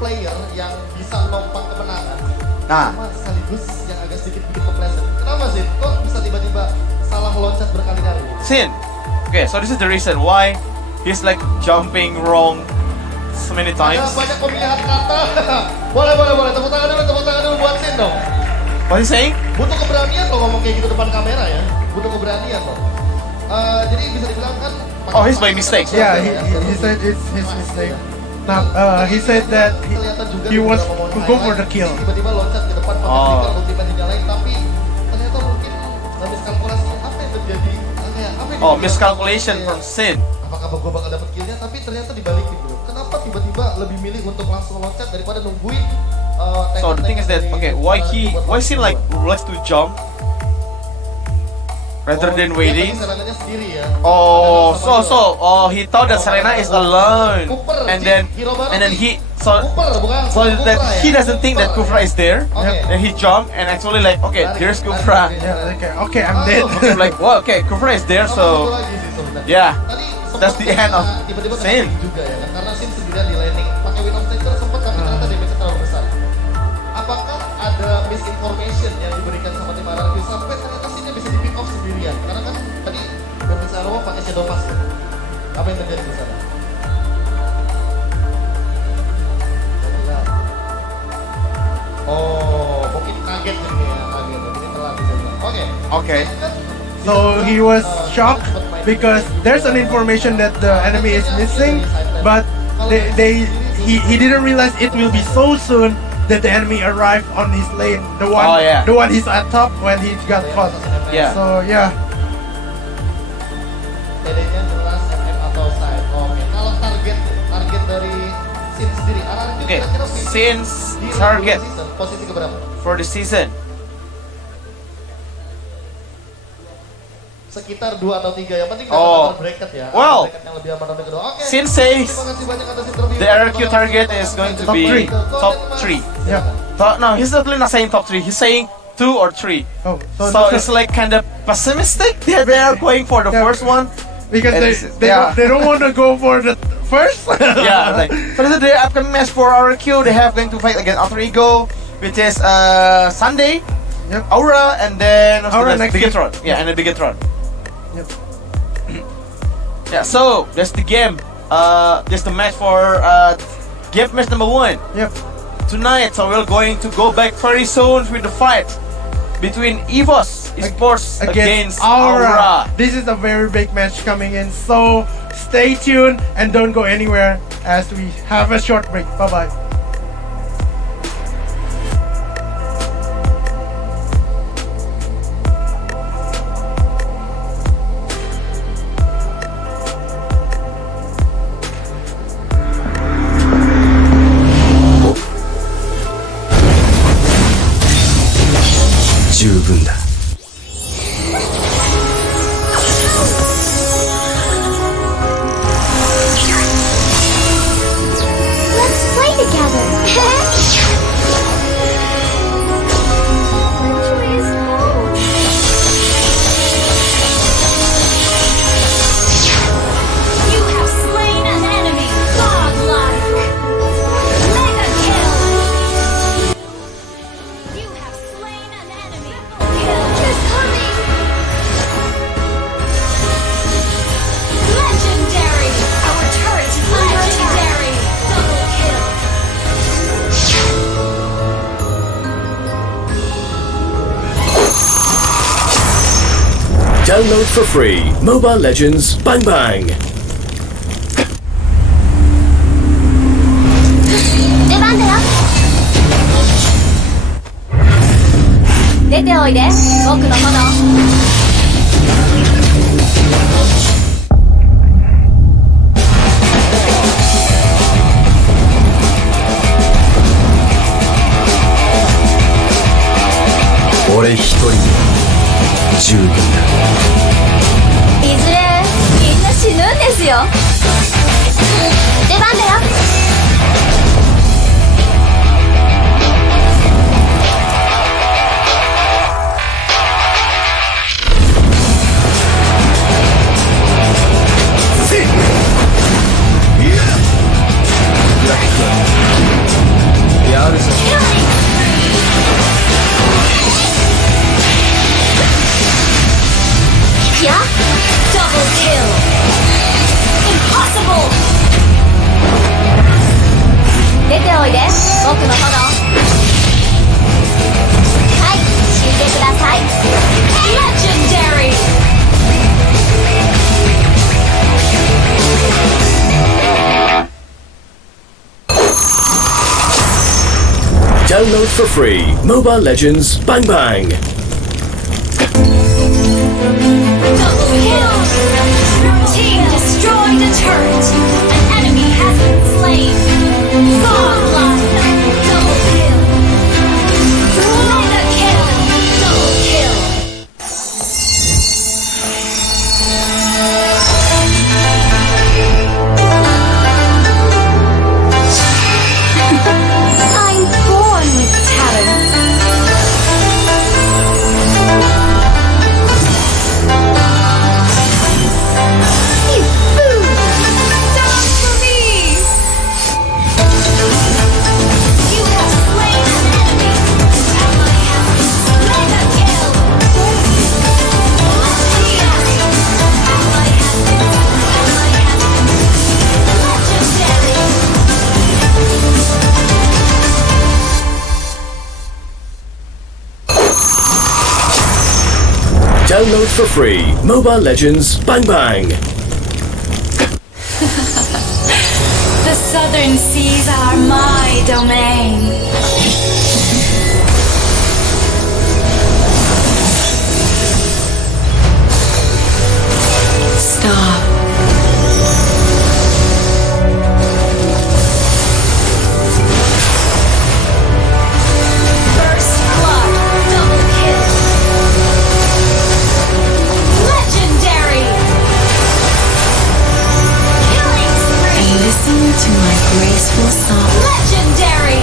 player yang bisa lompat kemenangan, Nah, sekaligus yang agak sedikit bikin kepleset. Kenapa sih? Kok bisa tiba-tiba salah loncat berkali-kali? Sin. Okay, so this is the reason why he's like jumping wrong so many Ada times. banyak pemilihan kata. boleh. Tepuk tangan dulu buat Sin dong. What is he saying? Butuh keberanian loh ngomong kayak gitu depan kamera ya. Butuh keberanian loh. Jadi bisa dibilang kan. Oh, he's by mistakes. Yeah, he said it's his mistake. Now, he said that he wants to go for the kill. Tiba-tiba loncat ke depan pakai ultimate dinyalain, tapi ternyata mungkin miskalkulasi apa yang terjadi? Apa yang Oh, dibilang miscalculation kayak, from Sin. apakah gue bakal dapet killnya? Tapi ternyata dibalikin bro. Kenapa tiba-tiba lebih milih untuk langsung loncat daripada nungguin? So the thing is that why Sin like likes to jump rather than waiting? Oh, so he thought that Selena is alone, and then he so that he doesn't think that Kufra is there, and he jumped and actually like okay, there's Kufra. Yeah, okay, I'm dead. I'm like, well, okay, Kufra is there, so yeah, that's the end of Sin. Juga ya, karena Sin sendirian di laning pakai win of Taker sempat tapi ternyata damage-nya terlalu besar. Apakah ada misinformation yang diberikan sama tim RRQ sampai ternyata Sinnya bisa di pick off sendirian? Karena kan tadi Genflix Aerowolf pakai Shadow Pass ya. Apa yang terjadi di sana? Oh, mungkin kaget ini ya, kaget. Ini telat bisa bilang. Oke. Okay. So he was shocked because there's an information that the enemy is missing, but he didn't realize it will be so soon that the enemy arrived on his lane. The one he's at top when he got caught. Yeah. So yeah. TD-nya jelas MM atau side. Oke. Kalau target dari Sin sendiri, RRQ Okay, kira-kira Sin's di target season, posisi keberapa? for the season. Sekitar 2 atau 3, yang penting Oh. dapat bracket ya. Well, bracket yang lebih aman dari kedua. Oke. Sin says Terima kasih banyak atas interview. the RRQ target is going to Top be three. top 3. Yeah. No, he's definitely not saying top 3. He's saying 2 or 3. Oh, So it's like kind of pessimistic. They are going for the Yeah. first one. because it's- they don't want to go for the first. Yeah, like for the upcoming match for RRQ, they have going to fight against Alter Ego, which is Sunday, Yep. Aura, and then Aura next week. Bigatron. Yeah, and the Bigatron. Yep. Yeah, so that's the game. That's the match for game match number 1 Yep. tonight. So we're going to go back very soon with the fight between EVOS Esports against Aura. This is a very big match coming in, so stay tuned and don't go anywhere as we have a short break. Bye bye. Let's play together. Please hold. You have slain an enemy. Godlike. Mega kill. You have slain an enemy. Kill is coming. Legendary. Our turret is legendary. Double kill. Download for free Mobile Legends Bang Bang. 出番だよ。出ておいで、僕の炎。十分だ。いずれみんな死ぬんですよ。出番だよ。やるぞ。いくよ。Double kill. Impossible. 出ておいで、僕の炎。はい、死んでください。Legendary. Download for free Mobile Legends Bang Bang. Double kill. Team destroyed the turret. An enemy has been slain. Godlike. Double kill. Mega kill. Double kill. I'm born with talent. You fool! Stop for me! You have slain an enemy. Your ally has mega kill. Ally has legendary. Download for free Mobile Legends Bang Bang. The southern seas are my domain. Stop. First blood, double kill. Legendary. Killing spree. Listen to my graceful song. Legendary.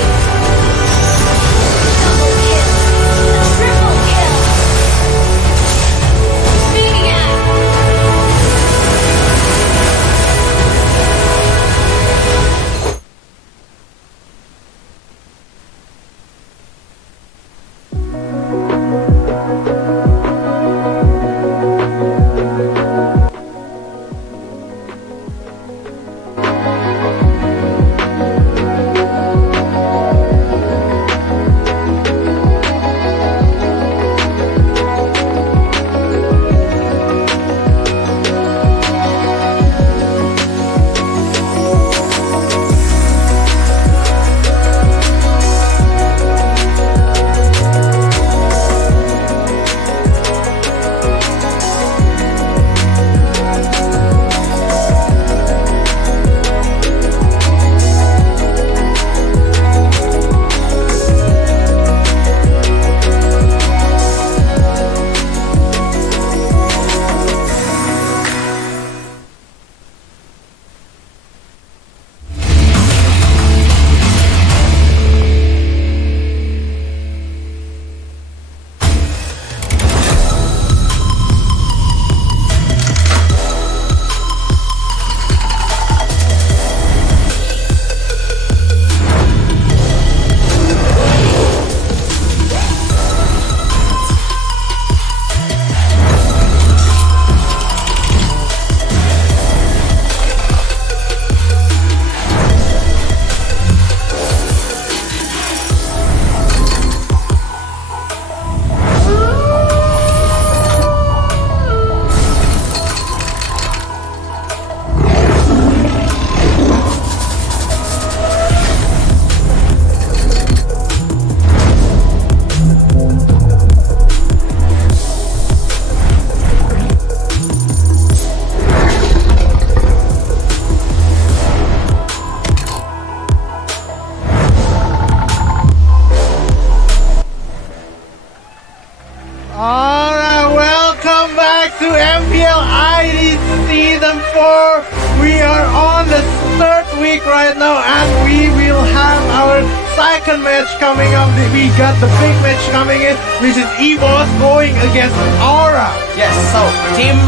4. We are on the third week right now, and we will have our second match coming up. We got the big match coming in, which is EVOS going against AURA. Yes, so team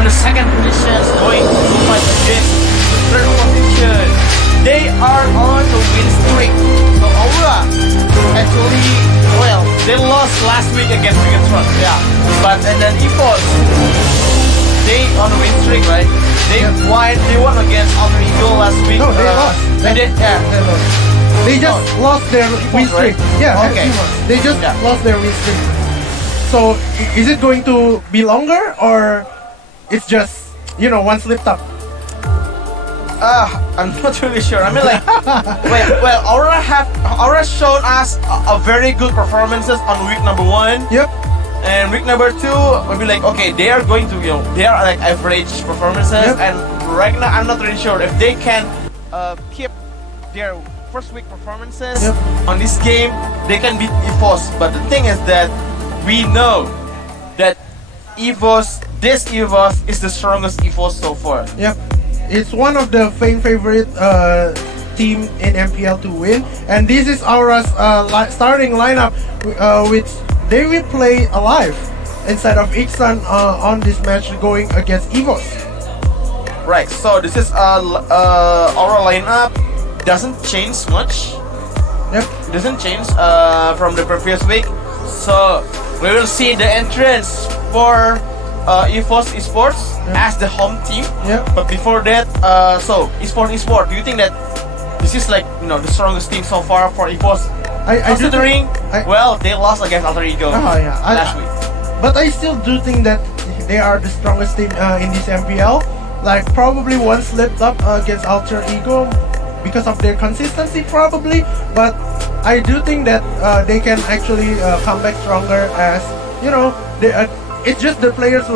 on the second position is going to fight against the third position. They are on the win streak. So AURA actually, well, they lost last week against Genflix, yeah. But and then EVOS, they on the win streak, right? They won against Alter Ego last week. No, they lost. They lost. They just lost their win streak. Right? Yeah, Okay. They just lost their win streak. So is it going to be longer, or it's just one slipped up? I'm not really sure. I mean, like, well, Aura showed us a very good performances on week number 1. Yep. And week number 2, maybe like, okay, they are going to, they are like average performances. Yep. And right now, I'm not really sure if they can keep their first week performances on this game. They can beat EVOS. But the thing is that we know that this EVOS is the strongest EVOS so far. Yep. It's one of the favorite team in MPL to win, and this is Aura's starting lineup, which they will play alive instead of Iksan on this match going against EVOS. Right. So this is Aura lineup. Doesn't change much. Yep. It doesn't change from the previous week. So we will see the entrance for EVOS Esports as the home team. Yep. But before that, so Esports, do you think that this is like the strongest team so far for EVOS? Considering, well, they lost against Alter Ego last week. But I still do think that they are the strongest team in this MPL. Like probably one slipped up against Alter Ego because of their consistency, probably. But I do think that they can actually come back stronger, as it's just the players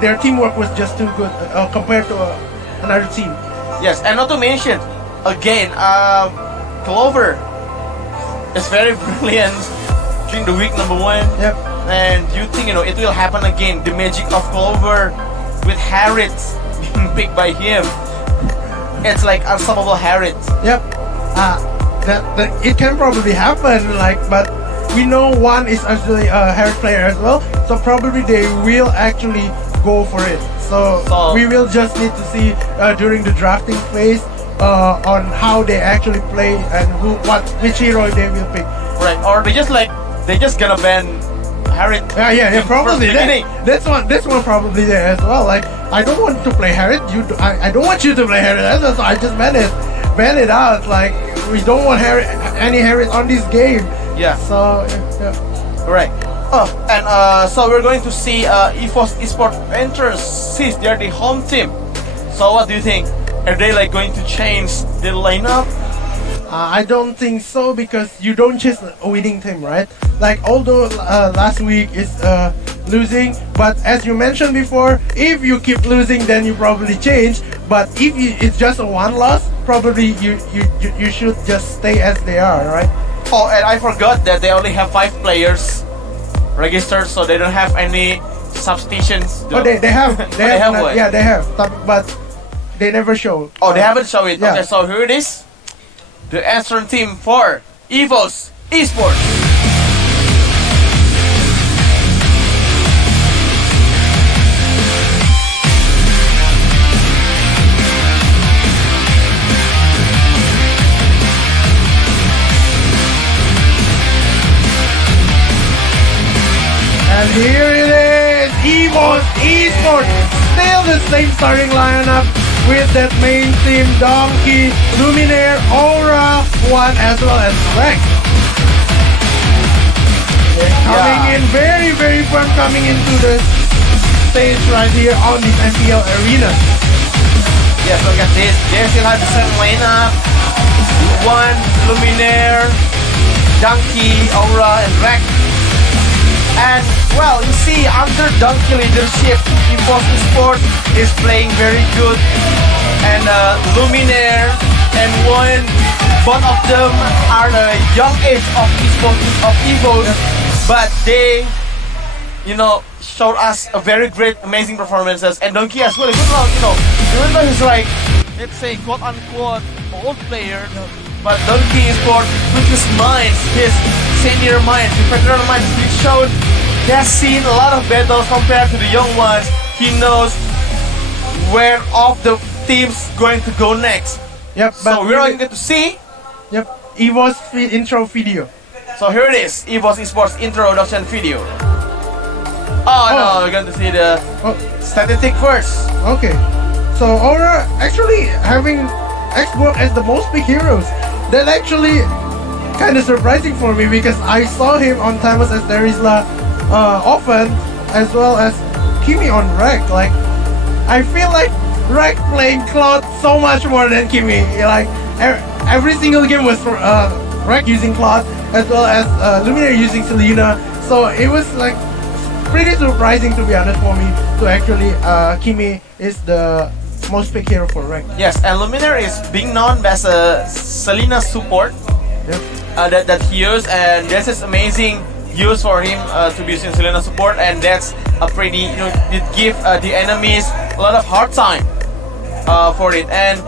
their teamwork was just too good compared to another team. Yes, and not to mention, again, Clover is very brilliant during the week number 1. Yep. And you think it will happen again? The magic of Clover with Harriet being picked by him. It's like unstoppable Harriet. Yep. That it can probably happen, but we know one is actually a Harriet player as well, so probably they will actually go for it. So we will just need to see during the drafting phase on how they actually play and which hero they will pick. Right, or they just gonna ban Harriet. Yeah, probably. That's one probably there as well. Like, I don't want to play Harriet. I don't want you to play Harriet. So I just ban it out. Like, we don't want any Harriet on this game. Yeah. So right. Oh, and so we're going to see EVOS Esports enters since they're the home team. So what do you think? Are they going to change the lineup? I don't think so, because you don't chase a winning team, right? Like, although last week is losing, but as you mentioned before, if you keep losing, then you probably change. But if it's just a one loss, probably you should just stay as they are, right? Oh, and I forgot that they only have 5 players registered, so they don't have any substitutions. Oh, they have. They have one. Yeah, they have. But they never show. Oh, they haven't shown it. Yeah. Okay, so here it is. The Eastern team for EVOS Esports. And here it is, EVOS Esports. Still the same starting lineup with that main team, Donkey, Luminaire, Aura, One, as well as Rex. They're coming in very, very firm, coming into the stage right here on this MPL arena. Yes, look at this. They still have the same lineup. One, Luminaire, Donkey, Aura, and Rex. And well, you see, under Donkey leadership, EVOS Esports is playing very good. And Luminaire and One, both of them are the young age of EVOS, but they showed us a very great, amazing performances, and Donkey as well. Good luck, even though he's like, let's say, quote unquote, old player, but Donkey Esports, with his mind, his senior mind, his veteran mind, he showed he has seen a lot of battles compared to the young ones. He knows where of the teams going to go next. Yep. So we're going to see. Yep. EVOS intro video. So here it is, EVOS Esports introduction video. Oh no, we're going to see the statistic first. Okay. So Aura actually having Xbox as the most big heroes. That actually kind of surprising for me because I saw him on Timeless as Derisla often, as well as Kimi on Rec. Like, I feel like Rec playing Cloud so much more than Kimi. Like every single game was for Rec using Cloud as well as Luminary using Selena. So it was like pretty surprising, to be honest, for me to actually Kimi is the most big hero for Rec. Yes, and Luminary is being known as a Selena support. Yep. That he used, and this is amazing use for him to be using Selena support, and that's a pretty, it give the enemies a lot of hard time for it. And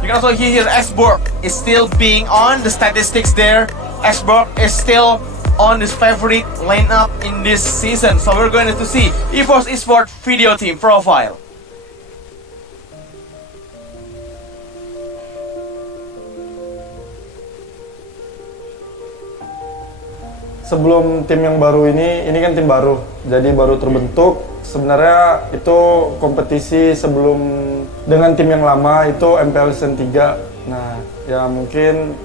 you can also hear here Xborg is still being on the statistics there. Xborg is still on his favorite lineup in this season, so we're going to see EVOS Esports video team profile. Sebelum tim yang baru ini kan tim baru, jadi baru terbentuk. Sebenarnya itu kompetisi sebelum dengan tim yang lama itu MPL Season 3. Nah, ya mungkin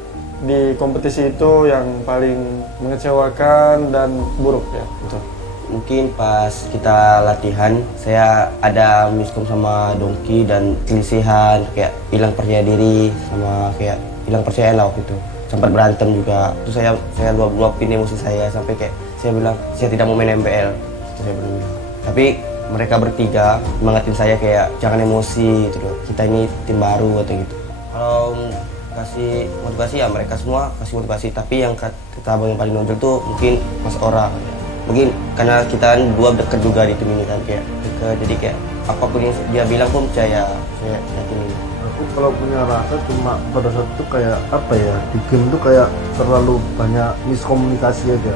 di kompetisi itu yang paling mengecewakan dan buruk ya. Betul. Mungkin pas kita latihan, saya ada miskom sama Donkey dan kelisihan, kayak hilang percaya diri sama kayak hilang percaya lah waktu itu. Sempat berantem juga. Terus saya luapin emosi saya sampai kayak saya bilang saya tidak mau main MPL. Saya bilang. Tapi mereka bertiga mengingatin saya kayak jangan emosi gitu loh. Kita ini tim baru atau gitu. Kalau kasih motivasi ya mereka semua kasih motivasi, tapi yang kita yang paling nonjol tuh mungkin Mas Ora. Mungkin karena kita dua dekat juga di tim ini kan, kayak dekat, jadi kayak apapun yang dia bilang pun percaya, saya yakin ini. Aku kalau punya rasa cuma pada saat itu kayak apa ya, di game itu kayak terlalu banyak miskomunikasi aja.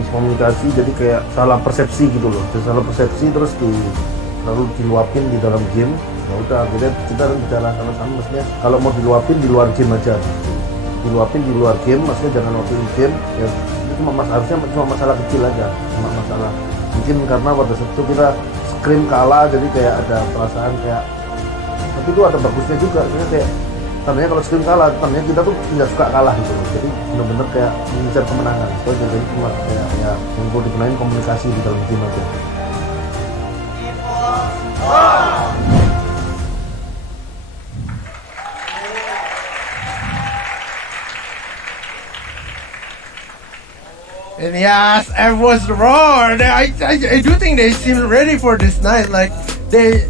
Miskomunikasi jadi kayak salah persepsi gitu loh. Jadi salah persepsi terus lalu diluapin di dalam game. Ya udah akhirnya kita bicara sama-sama, maksudnya kalau mau diluapin di luar game aja. Diluapin di luar game, maksudnya jangan waktu di game. Ya itu harusnya cuma masalah kecil aja. Cuma masalah mungkin karena pada saat itu kita scrim kalah, jadi kayak ada perasaan kayak, tapi itu ada bagusnya juga, karena kayak tandanya kalau scrim kalah, tandanya kita tuh tidak suka kalah gitu loh. Jadi benar-benar kayak mengejar kemenangan. So, jadi cuma kayak ya yang perlu digunain komunikasi di dalam game aja. And yes, everyone's roar. I do think they seem ready for this night. Like they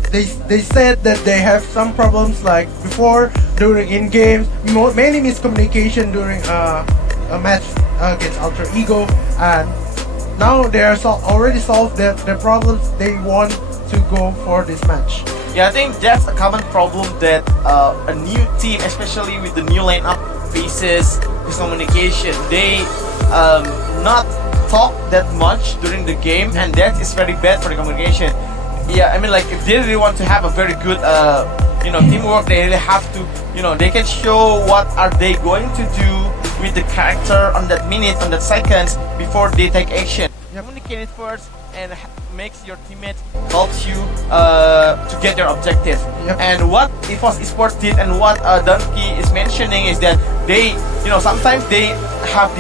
said that they have some problems like before during in games, mainly miscommunication during a match against Ultra Ego, and now they are already solved their problems. They want to go for this match. Yeah, I think that's a common problem that a new team, especially with the new lineup, faces miscommunication. They not talk that much during the game, and that is very bad for the communication. Yeah, I mean, like if they really want to have a very good teamwork, they really have to, they can show what are they going to do with the character on that minute, on that seconds before they take action. Communicate it first and makes your teammate helps you to get your objective. Yep. And what EVOS Esports did and what Donkey is mentioning is that they, sometimes they have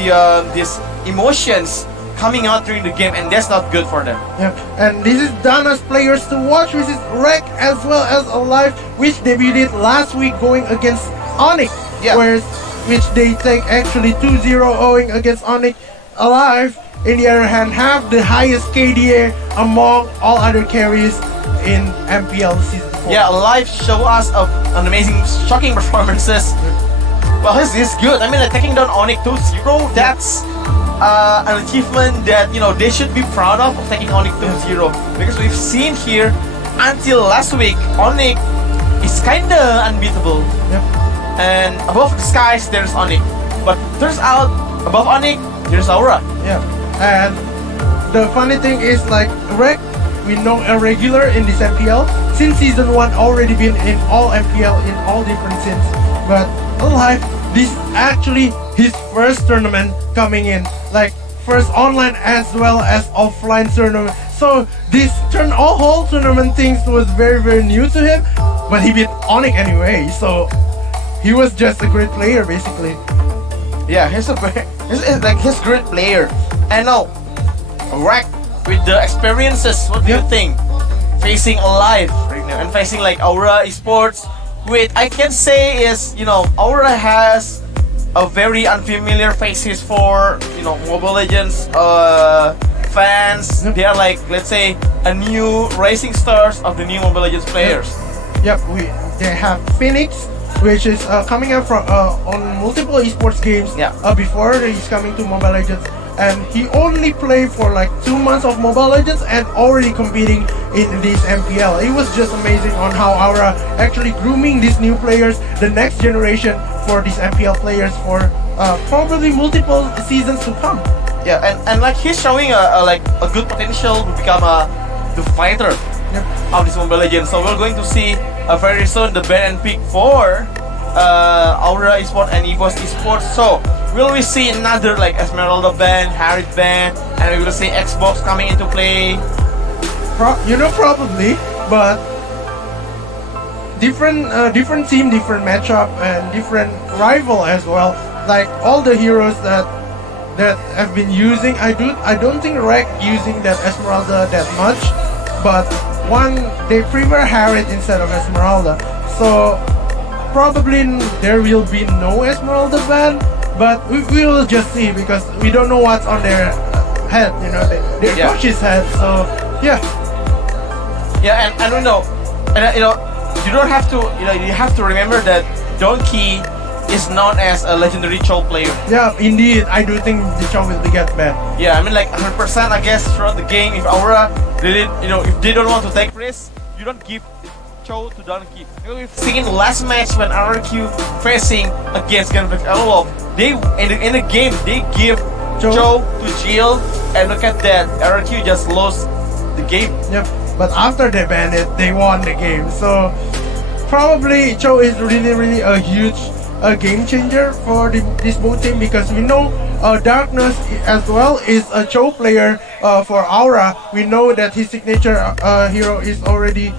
these emotions coming out during the game, and that's not good for them. Yeah, and this is done as players to watch, which is Rec as well as Alive, which debuted last week going against Onyx. Yeah. Which they take actually 2-0 owing against Onyx. Alive, in the other hand, have the highest KDA among all other carries in MPL Season 4. Yeah, Alive show us an amazing, shocking performances. Well, he's good. I mean, like, taking down Onyx 2-0, that's an achievement that they should be proud of taking Onyx 2-0, because we've seen here until last week Onyx is kinda unbeatable. Yep. And above the skies there's Onyx, but turns out above Onyx there's Aura. Yeah. And the funny thing is, like, Rek, we know a regular in this MPL since season 1, already been in all MPL in all different scenes. But Alive, this actually his first tournament coming in, like first online as well as offline tournament. So this whole tournament things was very, very new to him, but he beat Onyx anyway. So he was just a great player basically. Yeah, he's a great player. And now, Rek, with the experiences, what do you think? Facing Alive right now and facing like Aura Esports, with I can say is Aura has a very unfamiliar faces for Mobile Legends fans. They are like, let's say, a new rising stars of the new Mobile Legends players. Yep, they have Phoenix, which is coming up from on multiple esports games. Yeah. Before he's coming to Mobile Legends, and he only played for like 2 months of Mobile Legends and already competing in this MPL. It was just amazing on how Aura actually grooming these new players, the next generation for these MPL players for probably multiple seasons to come. Yeah, and like he's showing a good potential to become the fighter of this Mobile Legends. So we're going to see very soon the ban and pick for Aura Esports and EVOS Esports. So will we see another like Esmeralda ban, Harriet ban, and we will see Xbox coming into play? Probably, but different team, different matchup, and different rival as well. Like all the heroes that have been using, I don't think Rek using that Esmeralda that much, but they prefer Harriet instead of Esmeralda. So probably there will be no Esmeralda ban, but we will just see, because we don't know what's on their head, their coach's head. So yeah, and we know, and you don't have to, you have to remember that Donkey is known as a legendary Chou player. Yeah, indeed, I do think the Chou will get banned. Yeah, I mean like 100% I guess throughout the game, if Aura really, if they don't want to take risks, you don't give Chou to Donkey. We've seen last match when RRQ facing against Genflix Aerowolf, they in the game they give Chou to Jill, and look at that, RRQ just lost the game. Yep, but after they banned it, they won the game. So probably Chou is really a huge game changer for this both team, because we know Darkness as well is a Chou player for Aura. We know that his signature hero is already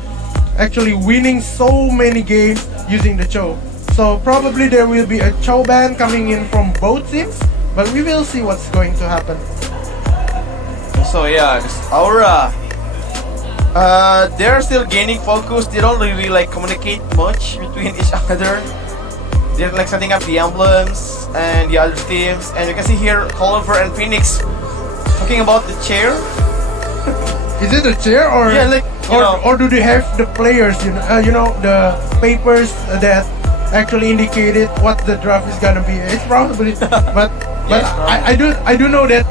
actually winning so many games using the Chou. So probably there will be a Chou ban coming in from both teams, but we will see what's going to happen. So yeah, this Aura, they're still gaining focus. They don't really like communicate much between each other. They're like setting up the emblems and the other teams, and you can see here Culver and Phoenix talking about the chair. Is it a chair, or yeah, like or do they have the players? The papers that actually indicated what the draft is gonna be. It's probably, but I do know that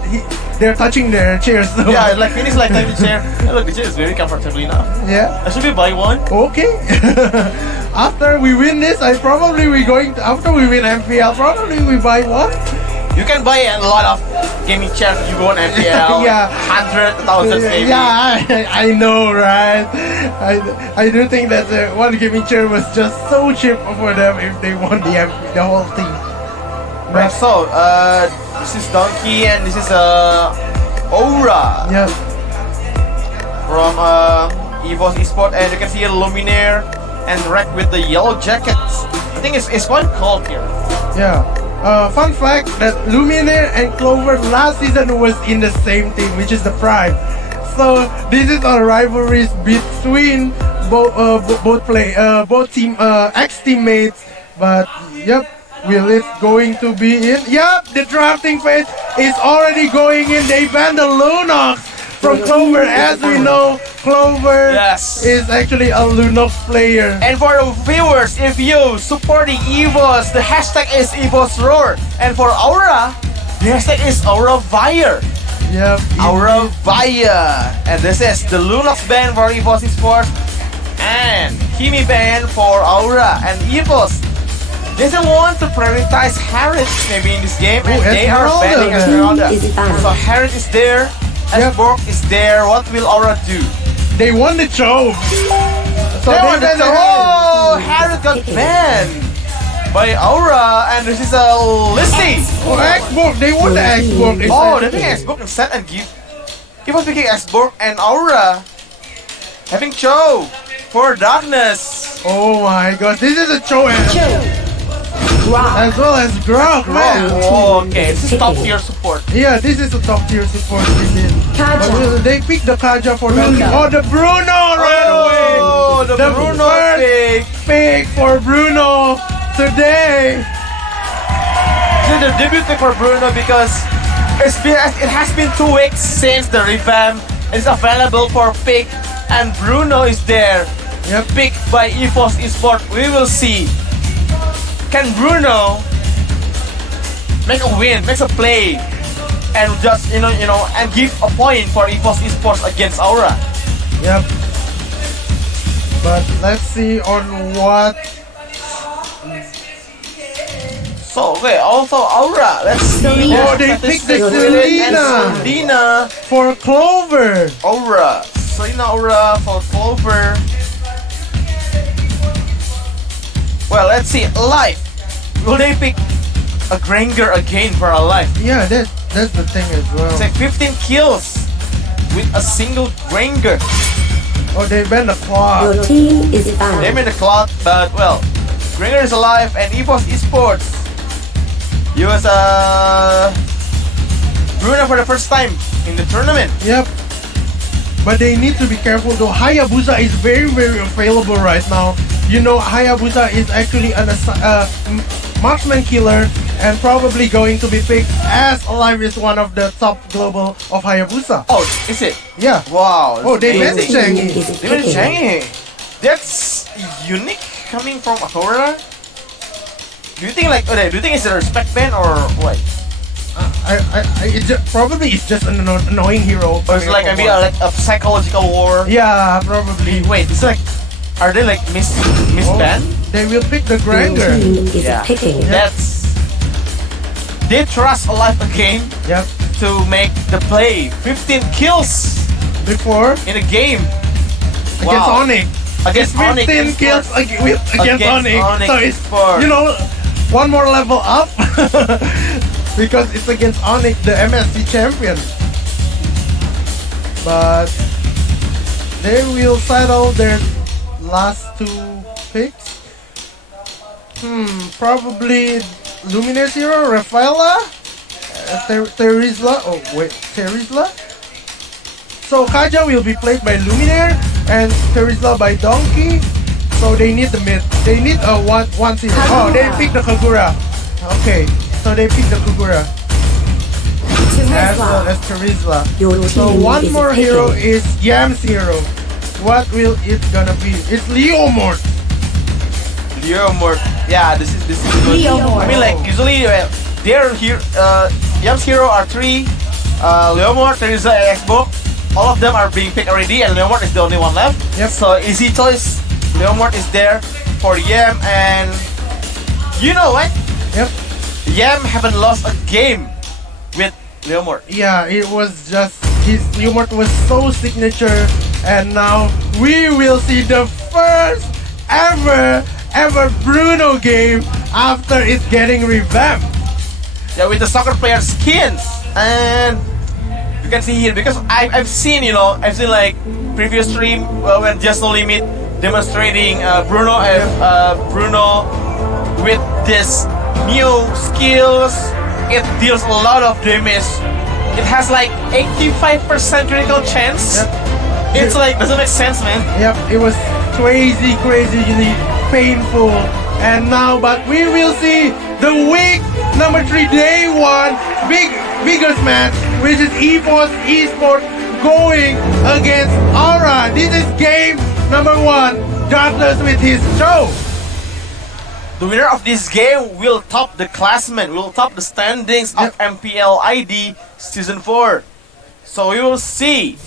they're touching their chairs. So. Yeah, like Phoenix like touching the chair. Hey, look, the chair is very comfortable enough. Yeah. I should we buy one? Okay. After we win this, after we win MPL, probably we buy one. You can buy a lot of gaming chairs if you go on MPL. Yeah. 100,000 maybe. Yeah, I know, right? I do think that one gaming chair was just so cheap for them if they won the whole thing. Right, so this is Donkey and this is Aura. Yeah. From EVOS Esports, and you can see a Luminaire and Rek with the yellow jackets. I think it's quite cold here. Yeah. Fun fact that Luminaire and Clover last season was in the same team, which is the Prime. So this is a rivalry between both team ex-teammates. But yep, will it going to be in? Yep, the drafting phase is already going in. They banned the Lunox from Clover. As we know, Clover is actually a Lunox player. And for the viewers, if you supporting EVOS, the hashtag is EVOS Roar. And for Aura, The hashtag is Aura Fire. Yep. Aura Fire. And this is the Lunox band for EVOS Esports and Kimi band for Aura and EVOS. They don't want to prioritize Harris maybe in this game, and they are banning Esmeralda. So Harris is there, Esborg is there. What will Aura do? They won the show. So they won the show. Oh, Harris got banned by Aura, and this is a Lissy. Oh, Xbox. They won the Xbox. Oh, they pick Xbox instead and give. He was picking Xbox and Aura having show for Darkness. Oh my god, this is a show as well as Grog, man. Oh, okay, this is top tier support. Yeah, this is a top tier support. But they picked the Kaja for the the Bruno right away. Oh, the Bruno pick for Bruno today. This is the debut pick for Bruno because it has been 2 weeks since the revamp. It's available for pick, and Bruno is there. Yep. Picked by EVOS Esports. We will see. Can Bruno make a win, make a play, and just and give a point for EVOS Esports against Aura? Yep. But let's see on what. So okay, also Aura. Let's see. Oh, they picked the Selena for Clover. Aura, Selena Aura for Clover. Well, let's see. Alive. Will they pick a Granger again for Alive? Yeah, that's the thing as well. It's like 15 kills with a single Granger. Oh, they banned the clock. Your team is banned. They made the clock, but well, Granger is alive and EVOS Esports use Bruno for the first time in the tournament. Yep. But they need to be careful though. Hayabusa is very available right now. You know, Hayabusa is actually a marksman killer and probably going to be picked as Alive is one of the top global of Hayabusa. Oh, is it? Yeah. Wow. Oh, they banned amazing. CHANG'E. They banned CHANG'E. That's unique coming from Aurora. Do you think do you think it's a respect ban or what? Probably it's just an annoying hero. Or it's like maybe like a psychological war. Yeah, probably. Wait, it's like, are they like misbanned? They will pick the Granger. Yeah, that's. They trust Alive again. Yep. To make the play. 15 kills before in a game. Against Onyx. Against 15 kills against Onyx. So it's one more level up because it's against Onyx, the MSC champion. But they will settle their last 2 picks. Probably Luminous Hero, Rafaela, Terizla. Oh wait, Terizla. So Kaja will be played by Luminaire and Terizla by Donkey. So they need the mid. They need a 1-0. Oh, they picked the Kagura. Okay, so they picked the Kagura. As well as Terizla. So one more hero is Yam's hero. What will it gonna be? It's Leomort. Leomort. Yeah, this is good. I mean, like usually they're here. Yam's hero are 3. Leomort, Terizla, and Xbox. All of them are being picked already, and Leomort is the only one left. Yep. So easy choice. Leomort is there for Yam, and you know what? Yep. Yam haven't lost a game with Leomort. Yeah, it was just his Leomort was so signature, and now we will see the first ever Bruno game after it's getting revamped. Yeah, with the soccer player skins, and you can see here because I've seen like previous stream when Just No Limit demonstrating Bruno with this new skills. It deals a lot of damage. It has like 85% critical chance. Yep. It's like doesn't make sense, man. Yep, it was crazy, painful. And now, but we will see the week number 3, day 1, biggest match, which is EVOS Esports going against Aura. This is game number 1, Darkness with his show. the winner of this game will top the classmen, will top the standings of MPL ID Season 4. So we will see.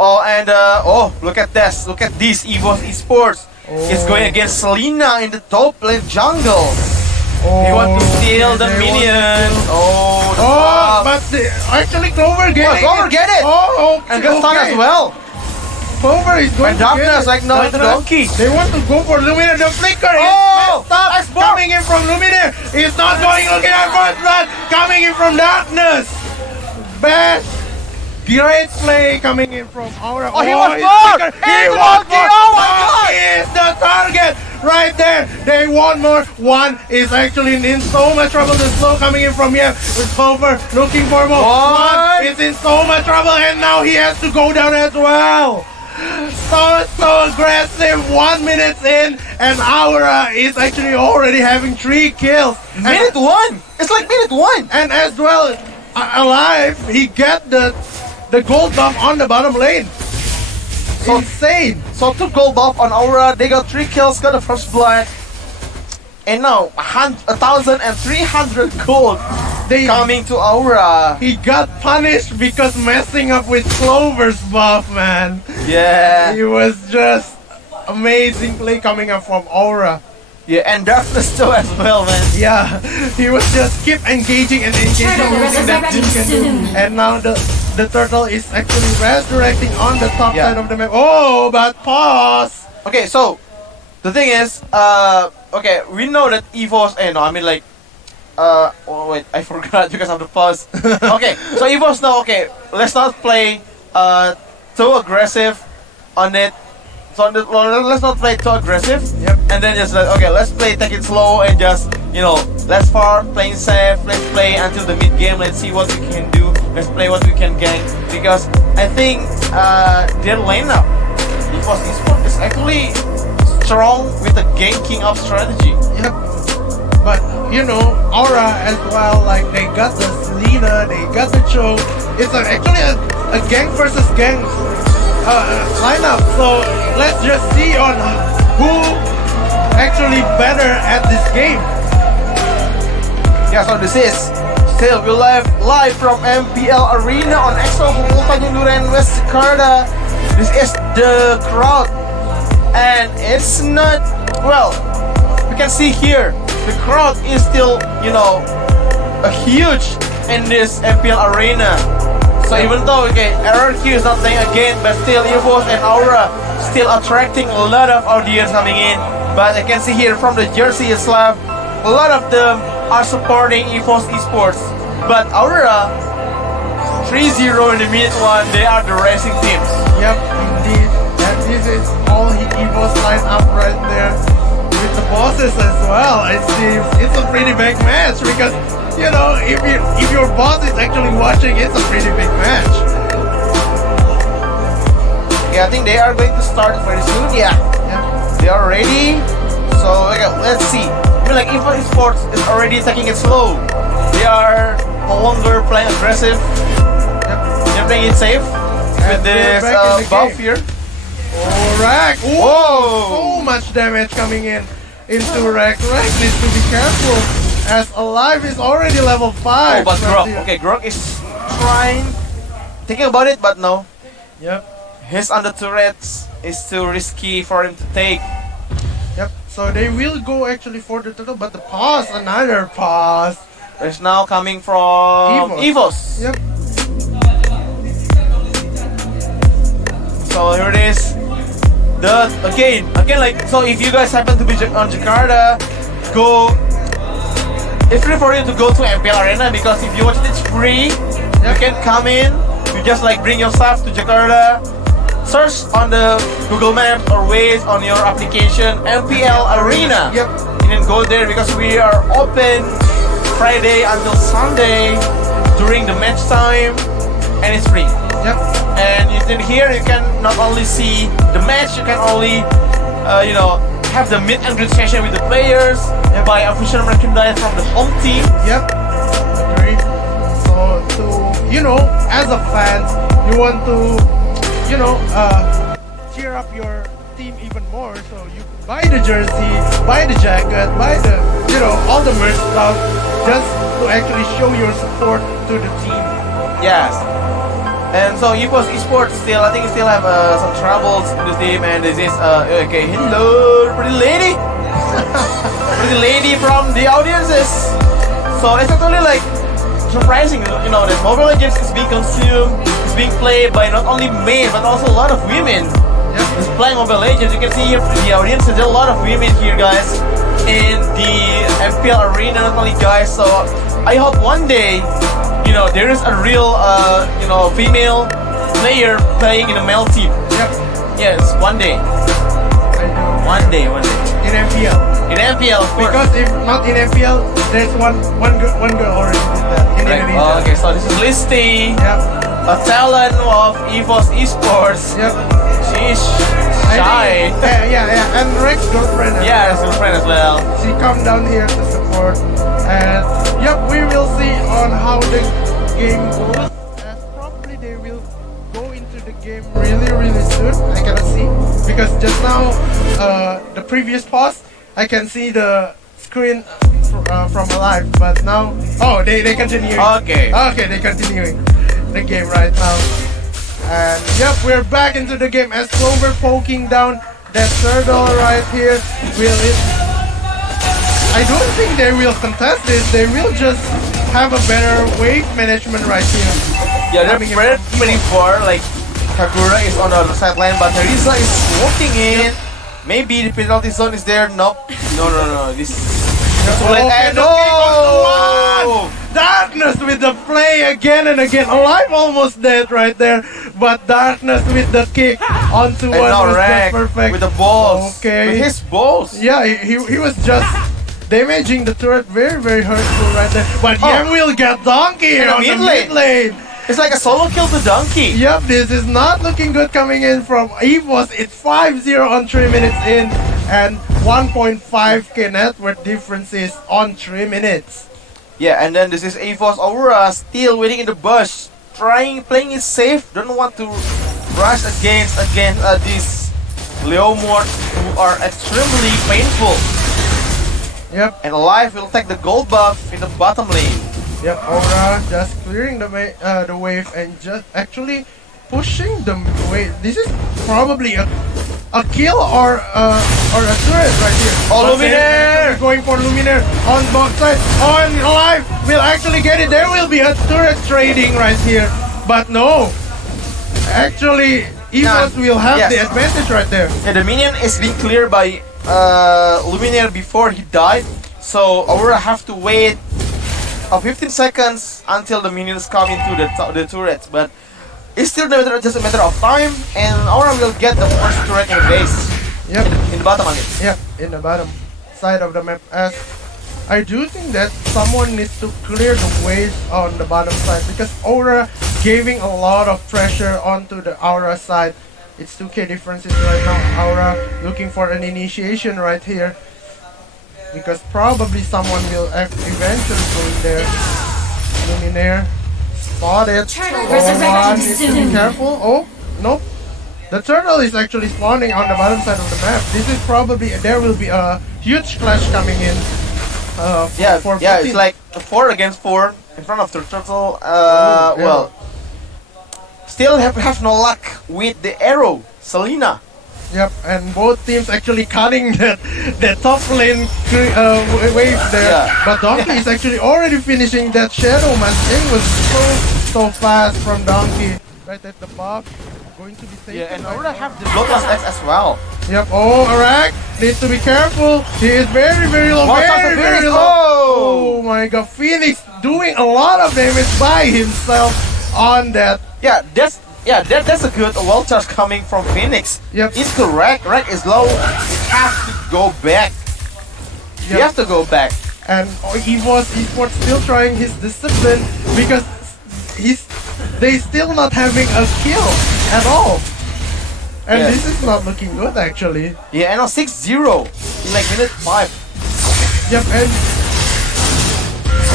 Oh, and look at this. Look at this. EVOS Esports is going against Selena in the top lane jungle. They want to steal the minions. But actually Clover get it. Clover get it. Okay. And got stun as well. Clover is going And to Darkness, get it. like no, the donkey. They want to go for Luminaire. The flicker Oh! is messed up. Coming in from Luminaire. He's not going looking at first blood. Coming in from Darkness. Best. Great play coming in from Aura. Oh, he was his bored! flicker. He was bored! Oh my God! He is the target right there. They want more. One is actually in so much trouble. The slow coming in from here with Clover looking for more. What? One is in so much trouble and now he has to go down as well. So aggressive. 1 minute in and Aura is actually already having 3 kills. Minute 1. It's like minute 1. And as well, alive, he get the gold buff on the bottom lane. So insane. So 2 gold buff on Aura. They got 3 kills, got the first blood. And now 1,300 gold coming to Aura. He got punished because messing up with Clover's buff, man. Yeah. It was just amazing play coming up from Aura. Yeah, and Darkness too as well, man. Yeah, he was just keep engaging and engaging using that team can do. And now the turtle is actually resurrecting on the top side of the map. Oh, but pause. Okay, so the thing is, okay, we know that EVOS, oh wait, I forgot because of the pause. Okay, so EVOS now, okay, let's not play too aggressive on it. So let's not play too aggressive. Yep. And then just okay, let's take it slow and just let's farm, playing safe. Let's play until the mid game. Let's see what we can do. Let's play what we can gank because I think their lineup, EVOS Esports, is actually strong with the ganking up strategy. Yep. But Aura as well. Like they got the Selena, they got the choke. It's actually a gang versus gang lineup. So let's just see on who actually better at this game. Yeah, so this is still we live from MPL Arena on Expo Tanjung Duren, West Jakarta. This is the crowd, and it's not well. We can see here the crowd is still a huge in this MPL Arena. So even though RRQ is not playing again, but still EVOS and Aura still attracting a lot of audience coming in. But I can see here from the jersey itself, a lot of them are supporting EVOS Esports. But Aura 3-0 in the minute 1, they are the racing teams. Yep, indeed. And this is all EVOS line up right there with the bosses as well. It seems it's a pretty big match because if your boss is actually watching, it's a pretty big match. Yeah, I think they are going to start very soon. Yeah. They are ready. So let's see. I feel like EVOS Esports is already taking it slow. They are no longer playing aggressive. They're playing it safe with this buff here. Rack! Whoa! So much damage coming in into Rack. Rack needs to be careful as Alive is already level 5. Oh, but Grok. Okay, Grok is thinking about it, but no. Yep. His on the turrets is too risky for him to take. Yep. So they will go actually for the turtle, but the pause, another pause. It's now coming from EVOS. Yep. So here it is. Again, like, so if you guys happen to be on Jakarta, it's free for you to go to MPL Arena because if you watch it, it's free. You can come in, you just bring yourself to Jakarta, search on the Google Maps or Waze on your application, MPL Arena. Yep. And then go there because we are open Friday until Sunday during the match time, and it's free. Yep. And here you can not only see the match, you can only, have the meet and greet session with the players, buy official merchandise from the home team. Yep. Agree. So as a fan, you want to, cheer up your team even more. So you buy the jersey, buy the jacket, buy the all the merch stuff just to actually show your support to the team. Yes. And so EVOS Esports still, I think still have some troubles in the team, and this is okay. Hello, pretty lady, pretty lady from the audiences. So it's actually like surprising, that Mobile Legends is being consumed, is being played by not only men but also a lot of women. Is playing Mobile Legends. You can see here the audience. There's a lot of women here, guys, in the MPL arena. Not only guys. So I hope one day, there is a real, female player playing in a male team. Yep. Yes, one day. One day. In MPL. In MPL, of course. Because if not in MPL, there's one girl already did that in Indonesia. Oh, okay, so this is Listy, Yep. a talent of EVOS Esports. Yep. She's shy. Yeah. And Rex's girlfriend. Yeah, that's her friend as well. She come down here to support, and we will see on how the game goes. And probably they will go into the game really soon. I cannot see because just now the previous pause I can see the screen from alive, but now they continue. Okay, they continuing the game right now. And we're back into the game as Clover poking down that turtle right here. I don't think they will contest this. They will just have a better wave management right here. Yeah, they're pretty far. Like Kagura is on the other sideline, but Teresa is walking in. Maybe the penalty zone is there. Nope. No. This is Darkness with the play again and again. Alive almost dead right there, but Darkness with the kick onto one was just perfect. With the balls. Okay. With his balls. Yeah, he was just damaging the turret very hurtful right there. But will get Donkey on the mid lane. It's like a solo kill to Donkey. Yep, this is not looking good coming in from EVOS. It's 5-0 on 3 minutes in, and 1.5k net worth differences on 3 minutes. Yeah, and then this is EVOS AURA still waiting in the bush, playing it safe. Don't want to rush against these Leomorphs who are extremely painful. Yep. And Alive will take the gold buff in the bottom lane. Yep, Aura just clearing the wave and just actually pushing the wave. This is probably a kill or a turret right here. Oh, Luminaire! Going for Luminaire on both sides. On Alive will actually get it. There will be a turret trading right here, but no. Actually, EVOS will have the advantage right there. Yeah, the minion is being cleared by Luminaire before he died, so Aura have to wait 15 seconds until the minions come into the turrets, but it's still just a matter of time, and Aura will get the first turret in the base. Yep. In the bottom, I mean. Yep, in the bottom side of the map. As I do think that someone needs to clear the waves on the bottom side because Aura giving a lot of pressure onto the Aura side. It's 2k differences right now. Aura looking for an initiation right here. Because probably someone will eventually go in there. Luminaire spotted. Needs to be careful. Oh, nope. The turtle is actually spawning on the bottom side of the map. This is probably, there will be a huge clash coming in. It's like 4 against 4 in front of the turtle. Well, still have no luck with the arrow, Selena. Yep, and both teams actually cutting that top lane wave there. Yeah. But Donkey is actually already finishing that shadow. Man, it was so fast from Donkey. Right at the buff, going to be taken. Yeah, and Aura have the Lotus X as well. Yep. Oh, Arak needs to be careful. He is very low. Very low. Oh my God, Phoenix doing a lot of damage by himself on that. Yeah, that's a good wall charge coming from Phoenix. Yep. It's correct. Rack is low. You have to go back. Yep. You have to go back. And EVOS Esports still trying his discipline because they still not having a kill at all. And this is not looking good actually. Yeah, and now 6-0 in like minute 5. Yep, and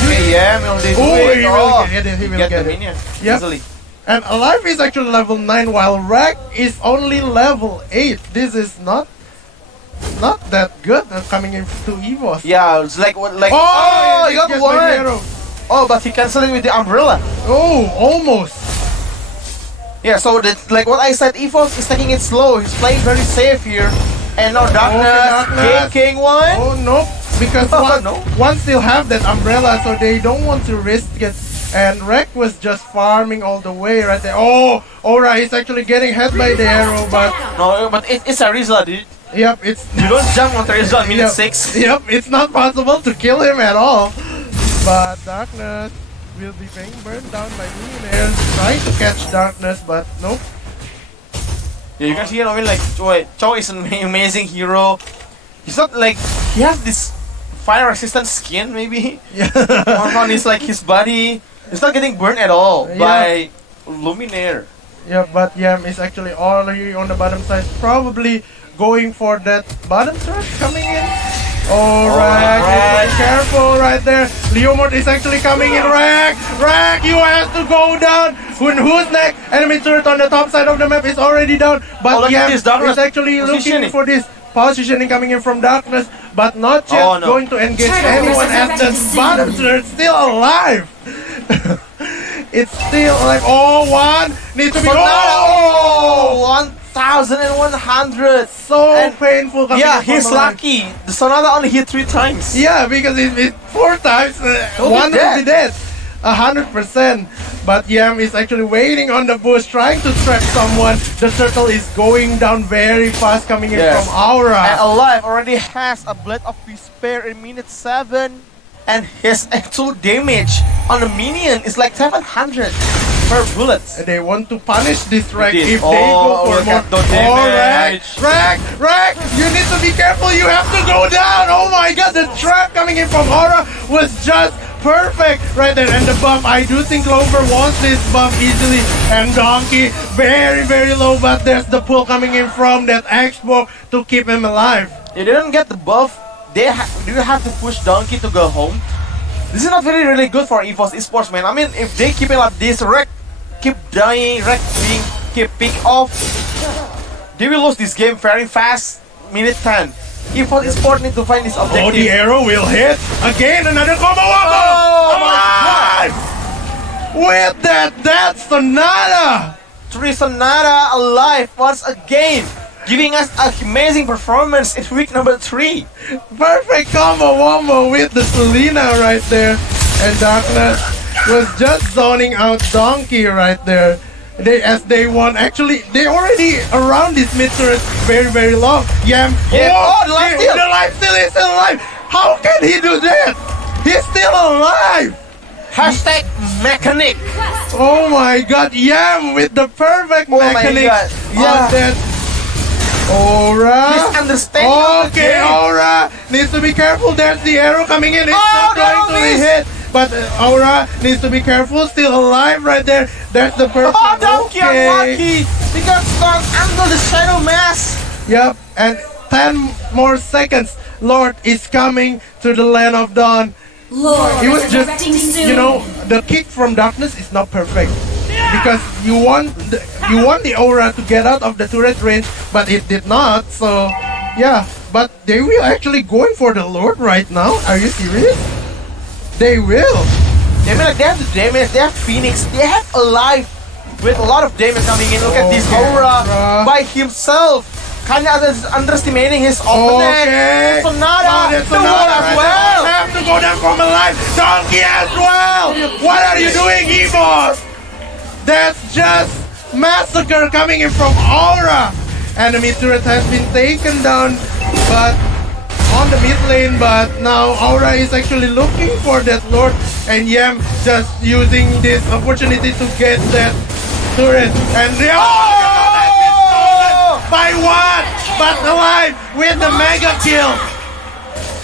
okay, yeah, will they do it? He will get it. He will get the minion yep. easily. And Alive is actually level 9 while Rack is only level 8. This is not that good coming into EVOS. Yeah, it's like what like Oh, he got gets by the one. arrow. Oh, but he canceled it with the umbrella. Oh, almost. Yeah, so that's like what I said, EVOS is taking it slow. He's playing very safe here. And now Darkness, King one. Oh no, because No. one still have that umbrella, so they don't want to risk it. And Rek was just farming all the way right there. Oh, Aura is actually getting hit by the arrow, but No, but it's a result, dude. yep, it's You don't jump on the result minute Yep. 6. Yep, it's not possible to kill him at all. But Darkness will be being burned down by Millionaires trying to catch Darkness, but nope. Yeah, you can see it. I mean, like Cho is an amazing hero. He's not like he has this fire resistant skin maybe Yeah. on his like his body. He's not getting burned at all Yeah. by Luminaire. Yeah, but Yam is actually already on the bottom side, probably going for that bottom threat coming in. Alright, Alright. be careful right there. Leomord is actually coming in. Rack, you have to go down. Who's next? Enemy turret on the top side of the map is already down. Oh, But look at Yam this, is Darkness actually looking positioning. for this positioning coming in from Darkness, but not yet Oh, no. going to engage anyone as the bottom turret still alive. It's still alive. Oh, one needs to be. Oh, 1,100. So And- painful. coming Yeah, in from he's the line. lucky. The Sonata only hit 3 times. Yeah, because it 4 times, He'll one be will be dead. 100%. But Yam is actually waiting on the bush, trying to trap someone. The turtle is going down very fast, coming in Yes. from Aura. And Alive already has a Blade of Despair in minute 7. And his actual damage on the minion is like 700 per bullet. They want to punish this Rack It is. if they go Oh, for look more. at the damage. Rack, you need to be careful. You have to go down. Oh my god, the trap coming in from Aura was just perfect right there. And the buff, I do think Clover wants this buff easily. And Donkey, very, very low, but there's the pull coming in from that Xbox to keep him alive. You didn't get the buff. Do you have to push Donkey to go home? This is not really good for EVOS Esports, man. I mean, if they keep it like this, Rek keep dying, Rek keep pick off, they will lose this game very fast. Minute 10. EVOS Esports need to find this Oh, the objective. arrow will hit. Again, another combo wombo. Oh my Alive! With that Sonata. 3 Sonata alive once again, giving us an amazing performance in week number 3. Perfect combo wombo with the Selena right there. And Darkness was just zoning out Donkey right there. They won. Actually, they already around this mid turret very, very long. Yam. Yeah. Oh, the life steal. The life steal is still alive. How can he do that? He's still alive. Hashtag mechanic. Oh my god, Yam with the perfect Oh my mechanics God. on Yeah. that. Aura. He's understanding of the Okay, game. Aura needs to be careful. There's the arrow coming in. It's Oh, not going no, to be miss. hit. But Aura needs to be careful. Still alive right there. There's the perfect. Oh, Donkey unlucky. He got stuck under the shadow mask. Yep, and 10 more seconds. Lord is coming to the land of dawn. Lord, He was just, resurrecting soon. you know, the kick from Darkness is not perfect because you want the Aura to get out of the turret range, but it did not. So, yeah, but they will actually going for the Lord right now. Are you serious? They will. I mean, like, they have the damage, they have Phoenix, they have Alive with a lot of damage coming in. Look at this Okay, Aura bruh. by himself. Kinda underestimating his opponent. Okay. Sonata, that's the one as right well. there. Have to go down from alive. Donkey as well. What are you doing, EVOS? That's just massacre coming in from Aura. Enemy turret has been taken down, but on the mid lane. But now Aura is actually looking for that Lord, and Yam just using this opportunity to get that turret. And the by one, but alive with the mega kill.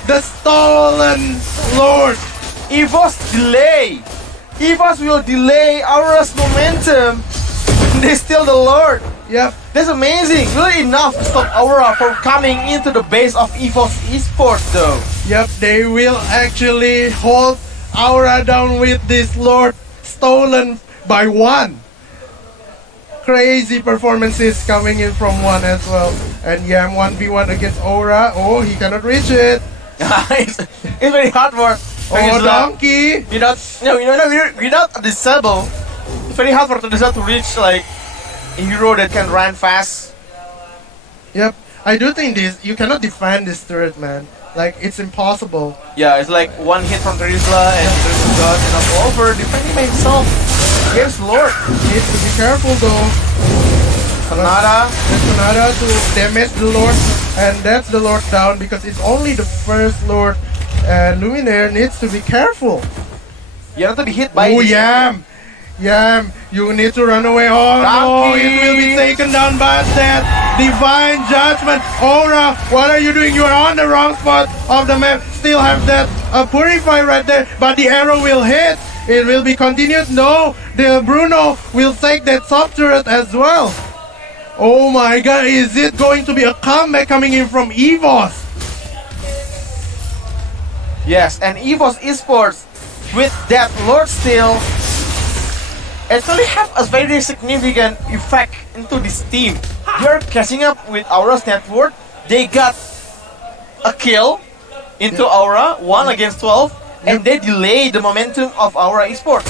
The stolen Lord. EVOS delay. EVOS will delay Aura's momentum. They steal the Lord. Yep. That's amazing. Really enough to stop Aura from coming into the base of EVOS Esports though. Yep, they will actually hold Aura down with this Lord stolen by one. crazy performances coming in from one as well. And Yam 1v1 against Aura. Oh, he cannot reach it. it's very hard for Oh, Donkey. without without a disable. It's very hard for Tedesco to reach like a hero that can run fast. Yep, I do think this. You cannot defend this turret, man. Like, it's impossible. Yeah, it's like one hit from Terizla and Terizla got enough over defending by himself against Lord. Needs to be careful though. Sonata. And Sonata to damage the Lord, and that's the Lord down because it's only the first Lord. And Luminaire needs to be careful. You have to be hit by Oh, Yam! Yam, you need to run away. Oh no, Donkey. it will be taken down by that divine judgment. Aura, what are you doing? You are on the wrong spot of the map. Still have that purify right there, but the arrow will hit. It will be continued. No, the Bruno will take that sub turret as well. Oh my god, is it going to be a comeback coming in from EVOS? Yes, and EVOS Esports with that Lord Steal actually have a very significant effect into this team. They're catching up with Aura's net worth. They got a kill into Aura, 1 against 12, and they delay the momentum of Aura Esports.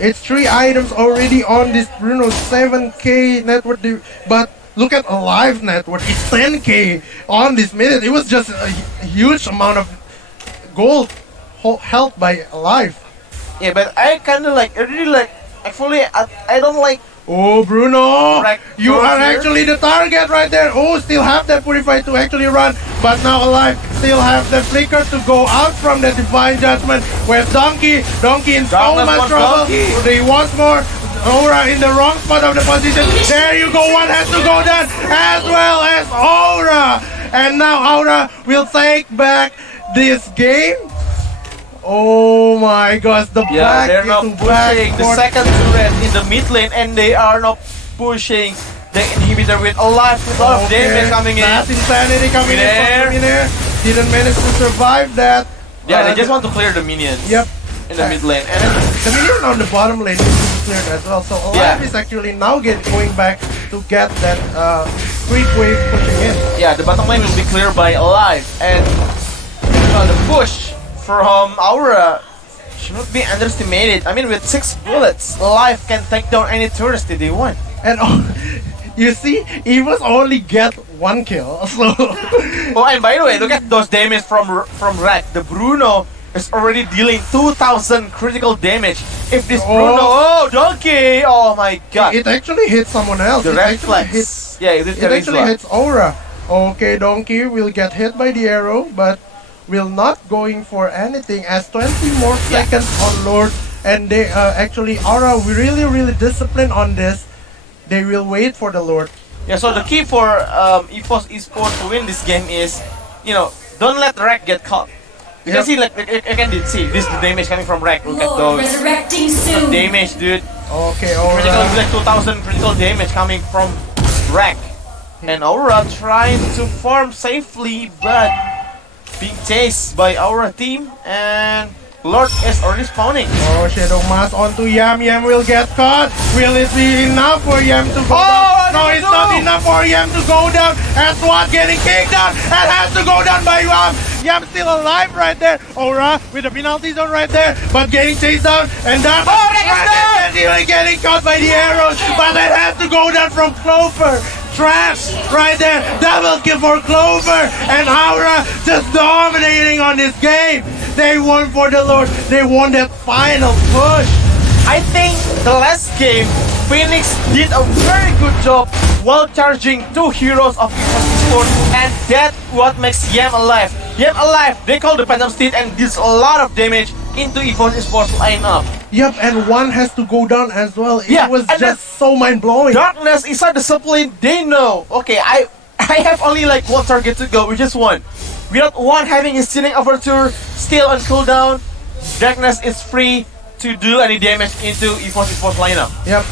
It's 3 items already on this Bruno, 7k net worth, but look at Alive net worth, it's 10k on this minute. It was just a huge amount of gold held by Alive. Yeah, but I kind of like, I really like, actually, I don't like. Oh, Bruno, Right, you are here. actually the target right there. Oh, still have that Purify to actually run, but now Alive still have the Flicker to go out from the Divine Judgment with Donkey in so Darkness much wants trouble. Donkey. They want more. Aura in the wrong spot of the position. There you go, one has to go down as well as Aura. And now Aura will take back this game. Oh my gosh, the Yeah, back they're not into back pushing the for- second turret in the mid lane, and they are not pushing the inhibitor with a lot of damage coming in. That's insanity coming in There. from Luminaire. Didn't manage to survive that. Yeah, they just want to clear the minions. Yep. In the mid lane, and The minion on the bottom lane needs to be cleared as well. So Alive Yeah. is actually now going back to get that quick wave pushing in. yeah, the bottom lane will be cleared by Alive, and the push from Aura should not be underestimated. I mean, with 6 bullets, Alive can take down any tourist that they want. And you see, EVOS only get 1 kill. So Oh, and by the way, look at those damage from Rack. The Bruno is already dealing 2,000 critical damage. If this Bruno, Donkey, oh my god. it actually hits someone else. The It red actually flags. Yeah, it actually hits Aura. Okay, Donkey will get hit by the arrow, but will not going for anything as 20 more seconds on Lord, and they actually Aura really disciplined on this. They will wait for the Lord. Yeah, so the key for EVOS Esports to win this game is, don't let Rack get caught. You can see, like, you can see this the damage coming from Rack. Look at those Resurrecting the soon. damage, dude. Okay, Critical, Aura. like 2,000 critical damage coming from Rack. And Aura trying to farm safely, but being chased by Aura team, and Lord is already spawning. Oh, Shadow Mask onto Yam. Yam will get caught. Will it be enough for Yam to go down? No, it's not enough for Yam to go down. And SWAT getting kicked down and has to go down by Yam. Yam still alive right there. Aura with the penalty zone right there, but getting chased down. And down. Oh, really getting caught by the arrows, but it has to go down from Clover. Traps right there. Double kill for Clover, and Aura just dominating on this game. They won for the Lord. They won that final push. I think the last game, Phoenix did a very good job while charging 2 heroes of EVOS Esports, and that's what makes Yam alive. Yam alive, they call the Phantom Steed and deals a lot of damage into EVOS Esports lineup. Yep, and one has to go down as well. It Yeah, was and just so mind-blowing. Darkness inside the sublane, they know. Okay, I have only like 1 target to go, which is 1. Without 1 having his Stealing Overture still on cooldown, Darkness is free to do any damage into EVOS Esports lineup. Yep.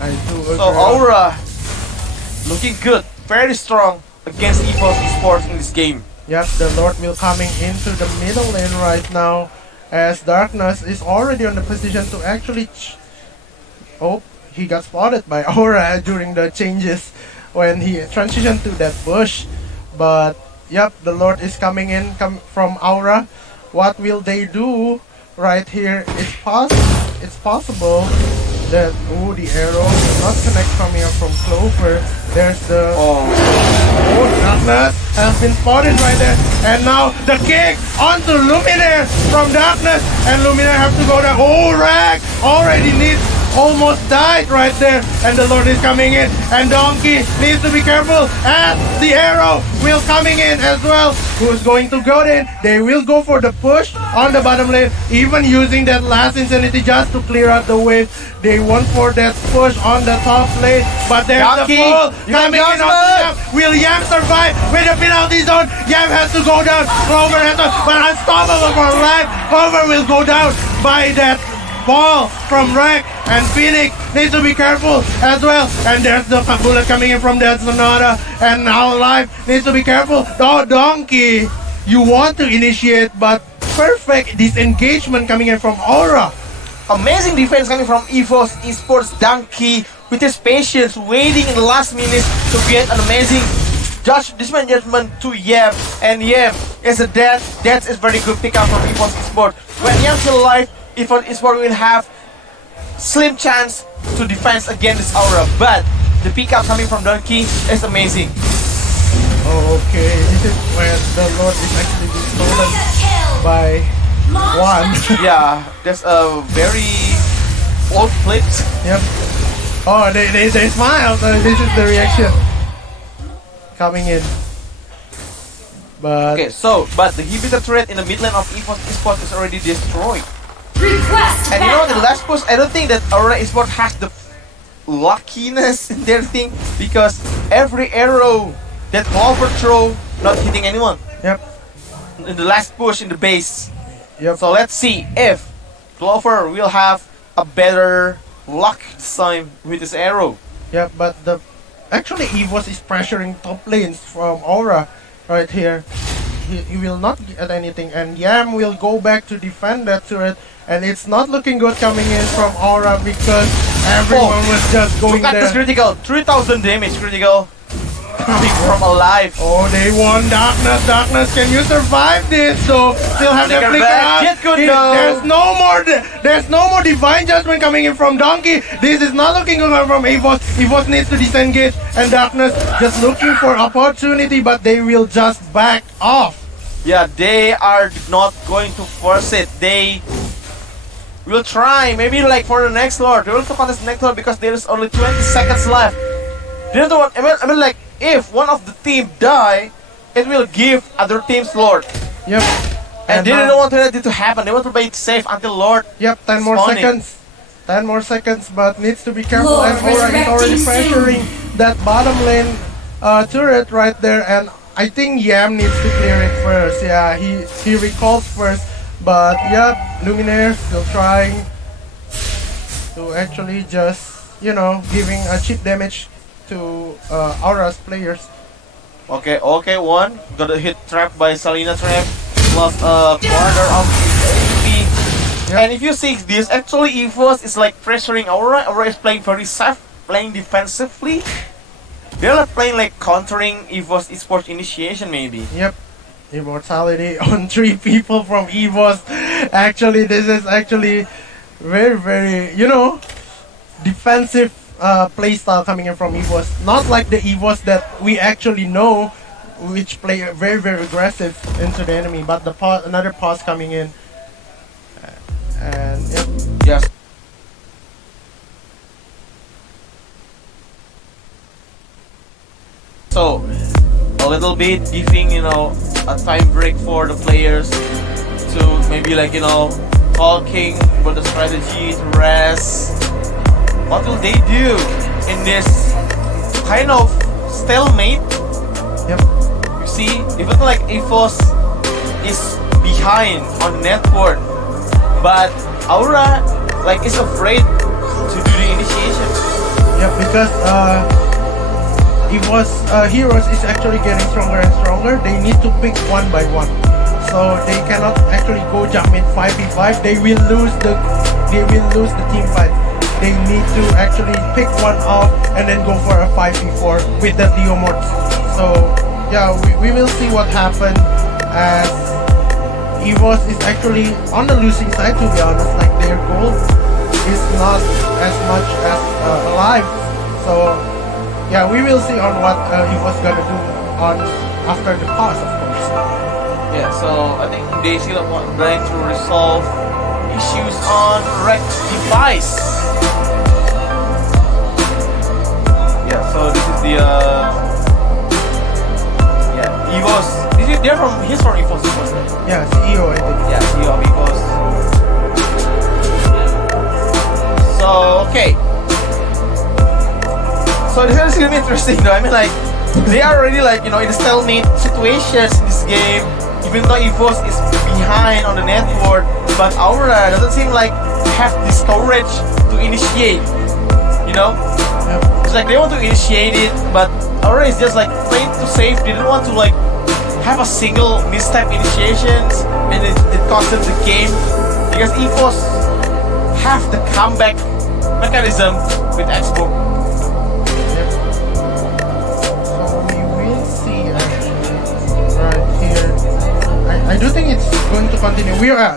I do agree. So Aura looking good, very strong against EVOS Esports in this game. Yep, the Lord will coming into the middle lane right now, as Darkness is already on the position to actually he got spotted by Aura during the changes when he transitioned to that bush. But yep, the Lord is coming in from Aura. What will they do right here? It's possible that the arrow will not connect coming up from Clover. There's the Darkness has been spotted right there, and now the kick onto Luminaire from Darkness, and Luminaire have to go down. Rag already almost died right there, and the Lord is coming in, and Donkey needs to be careful as the arrow will coming in as well. Who's going to go in? They will go for the push on the bottom lane, even using that last Insanity just to clear out the wave. They want for that push on the top lane, but there's Donkey, the pull coming in on Yam. Will Yam survive with the penalty zone? Yam has to go down. Clover has to, but unstoppable for life. Clover will go down by that ball from Rack, and Phoenix needs to be careful as well. And there's the bullet coming in from that Sonata, and now Life needs to be careful. Oh, Donkey, you want to initiate, but perfect disengagement coming in from Aura. Amazing defense coming from EVOS Esports. Donkey with his patience, waiting in the last minute to get an amazing dismanagement to Yam, and Yam is a death. That is very good pickup from EVOS Esports. When Yam's still alive, EVOS Esports will have slim chance to defend against this Aura, but the pickup coming from Donkey is amazing. Okay, this is where the Lord is actually being stolen by one. Yeah, there's a very old clips. Yep. Oh, they smile. This is the reaction coming in. But Okay, but the inhibitor turret in the mid lane of EVOS Esports is already destroyed. And you know, in the last push, I don't think that Aura Esports has the luckiness in their thing, because every arrow that Clover throw not hitting anyone. Yep. In the last push in the base. Yep. So let's see if Clover will have a better luck this time with this arrow. Yep, but actually EVOS is pressuring top lanes from Aura right here. He will not get anything, and Yam will go back to defend that turret, and it's not looking good coming in from Aura because everyone was just going Look at there. this critical, 3000 damage critical coming from alive. Oh, they won Darkness. Darkness, can you survive this? So still have the Flicker flicker back. out. Get good though. There's no more divine judgment coming in from Donkey. This is not looking good from EVOS. EVOS needs to disengage, and Darkness just looking for opportunity, but they will just back off. Yeah, they are not going to force it. They will try, maybe like for the next Lord. They will contest the next Lord because there is only 20 seconds left. They don't want, I mean like, if one of the team die, it will give other teams Lord. Yep. And they don't want that to happen. They want to play it safe until Lord. Yep, 10 more spawning. seconds. 10 more seconds, but needs to be careful. Lord, And Aura is already resurrecting pressuring that bottom lane turret right there, and I think Yam needs to clear it first. Yeah, he recalls first, but yep, Luminaire still trying to actually just, you know, giving a cheap damage to Aura's players. Okay, one. Got a hit trap by Salina trap. Plus a quarter of HP. Yep. And if you see this, actually EVOS is like pressuring Aura. Aura is playing very safe, playing defensively. They're like playing like countering EVOS Esports initiation maybe. Yep. Immortality on 3 people from EVOS. Actually, this is actually very, you know, defensive playstyle coming in from EVOS. Not like the EVOS that we actually know, which play very aggressive into the enemy. But the another pause coming in. And yep. Yes. So, a little bit giving, you know, a time break for the players to maybe like, you know, talking about the strategy to rest. What will they do in this kind of stalemate? Yep. You see, even like EVOS is behind on network, but Aura like is afraid to do the initiation. Yep, because EVOS heroes is actually getting stronger and stronger. They need to pick one by one, so they cannot actually go jump in 5v5. They will lose the team fight. they need to actually pick one off and then go for a 5v4 with the Leo mods. So yeah, we will see what happens as EVOS is actually on the losing side, to be honest. Like their goal is not as much as alive. So yeah, we will see on what EVOS gonna do on after the pause, of course. Yeah, so I think they still trying to resolve issues on Rex device. Yeah, so this is the EVOS. He's from EVOS, right? Yeah, CEO, I think. Yeah, CEO of EVOS. So okay. So this is gonna be interesting though. I mean, like they are already like in a stalemate situations in this game. Even though EVOS is behind on the network, but Aura doesn't seem like have the storage to initiate. It's like they want to initiate it, but Aura is just like playing too safe. They don't want to like have a single misstep initiations, and it costs them the game because EVOS have the comeback mechanism with Xbox. So we will see actually right here. I do think it's going to continue.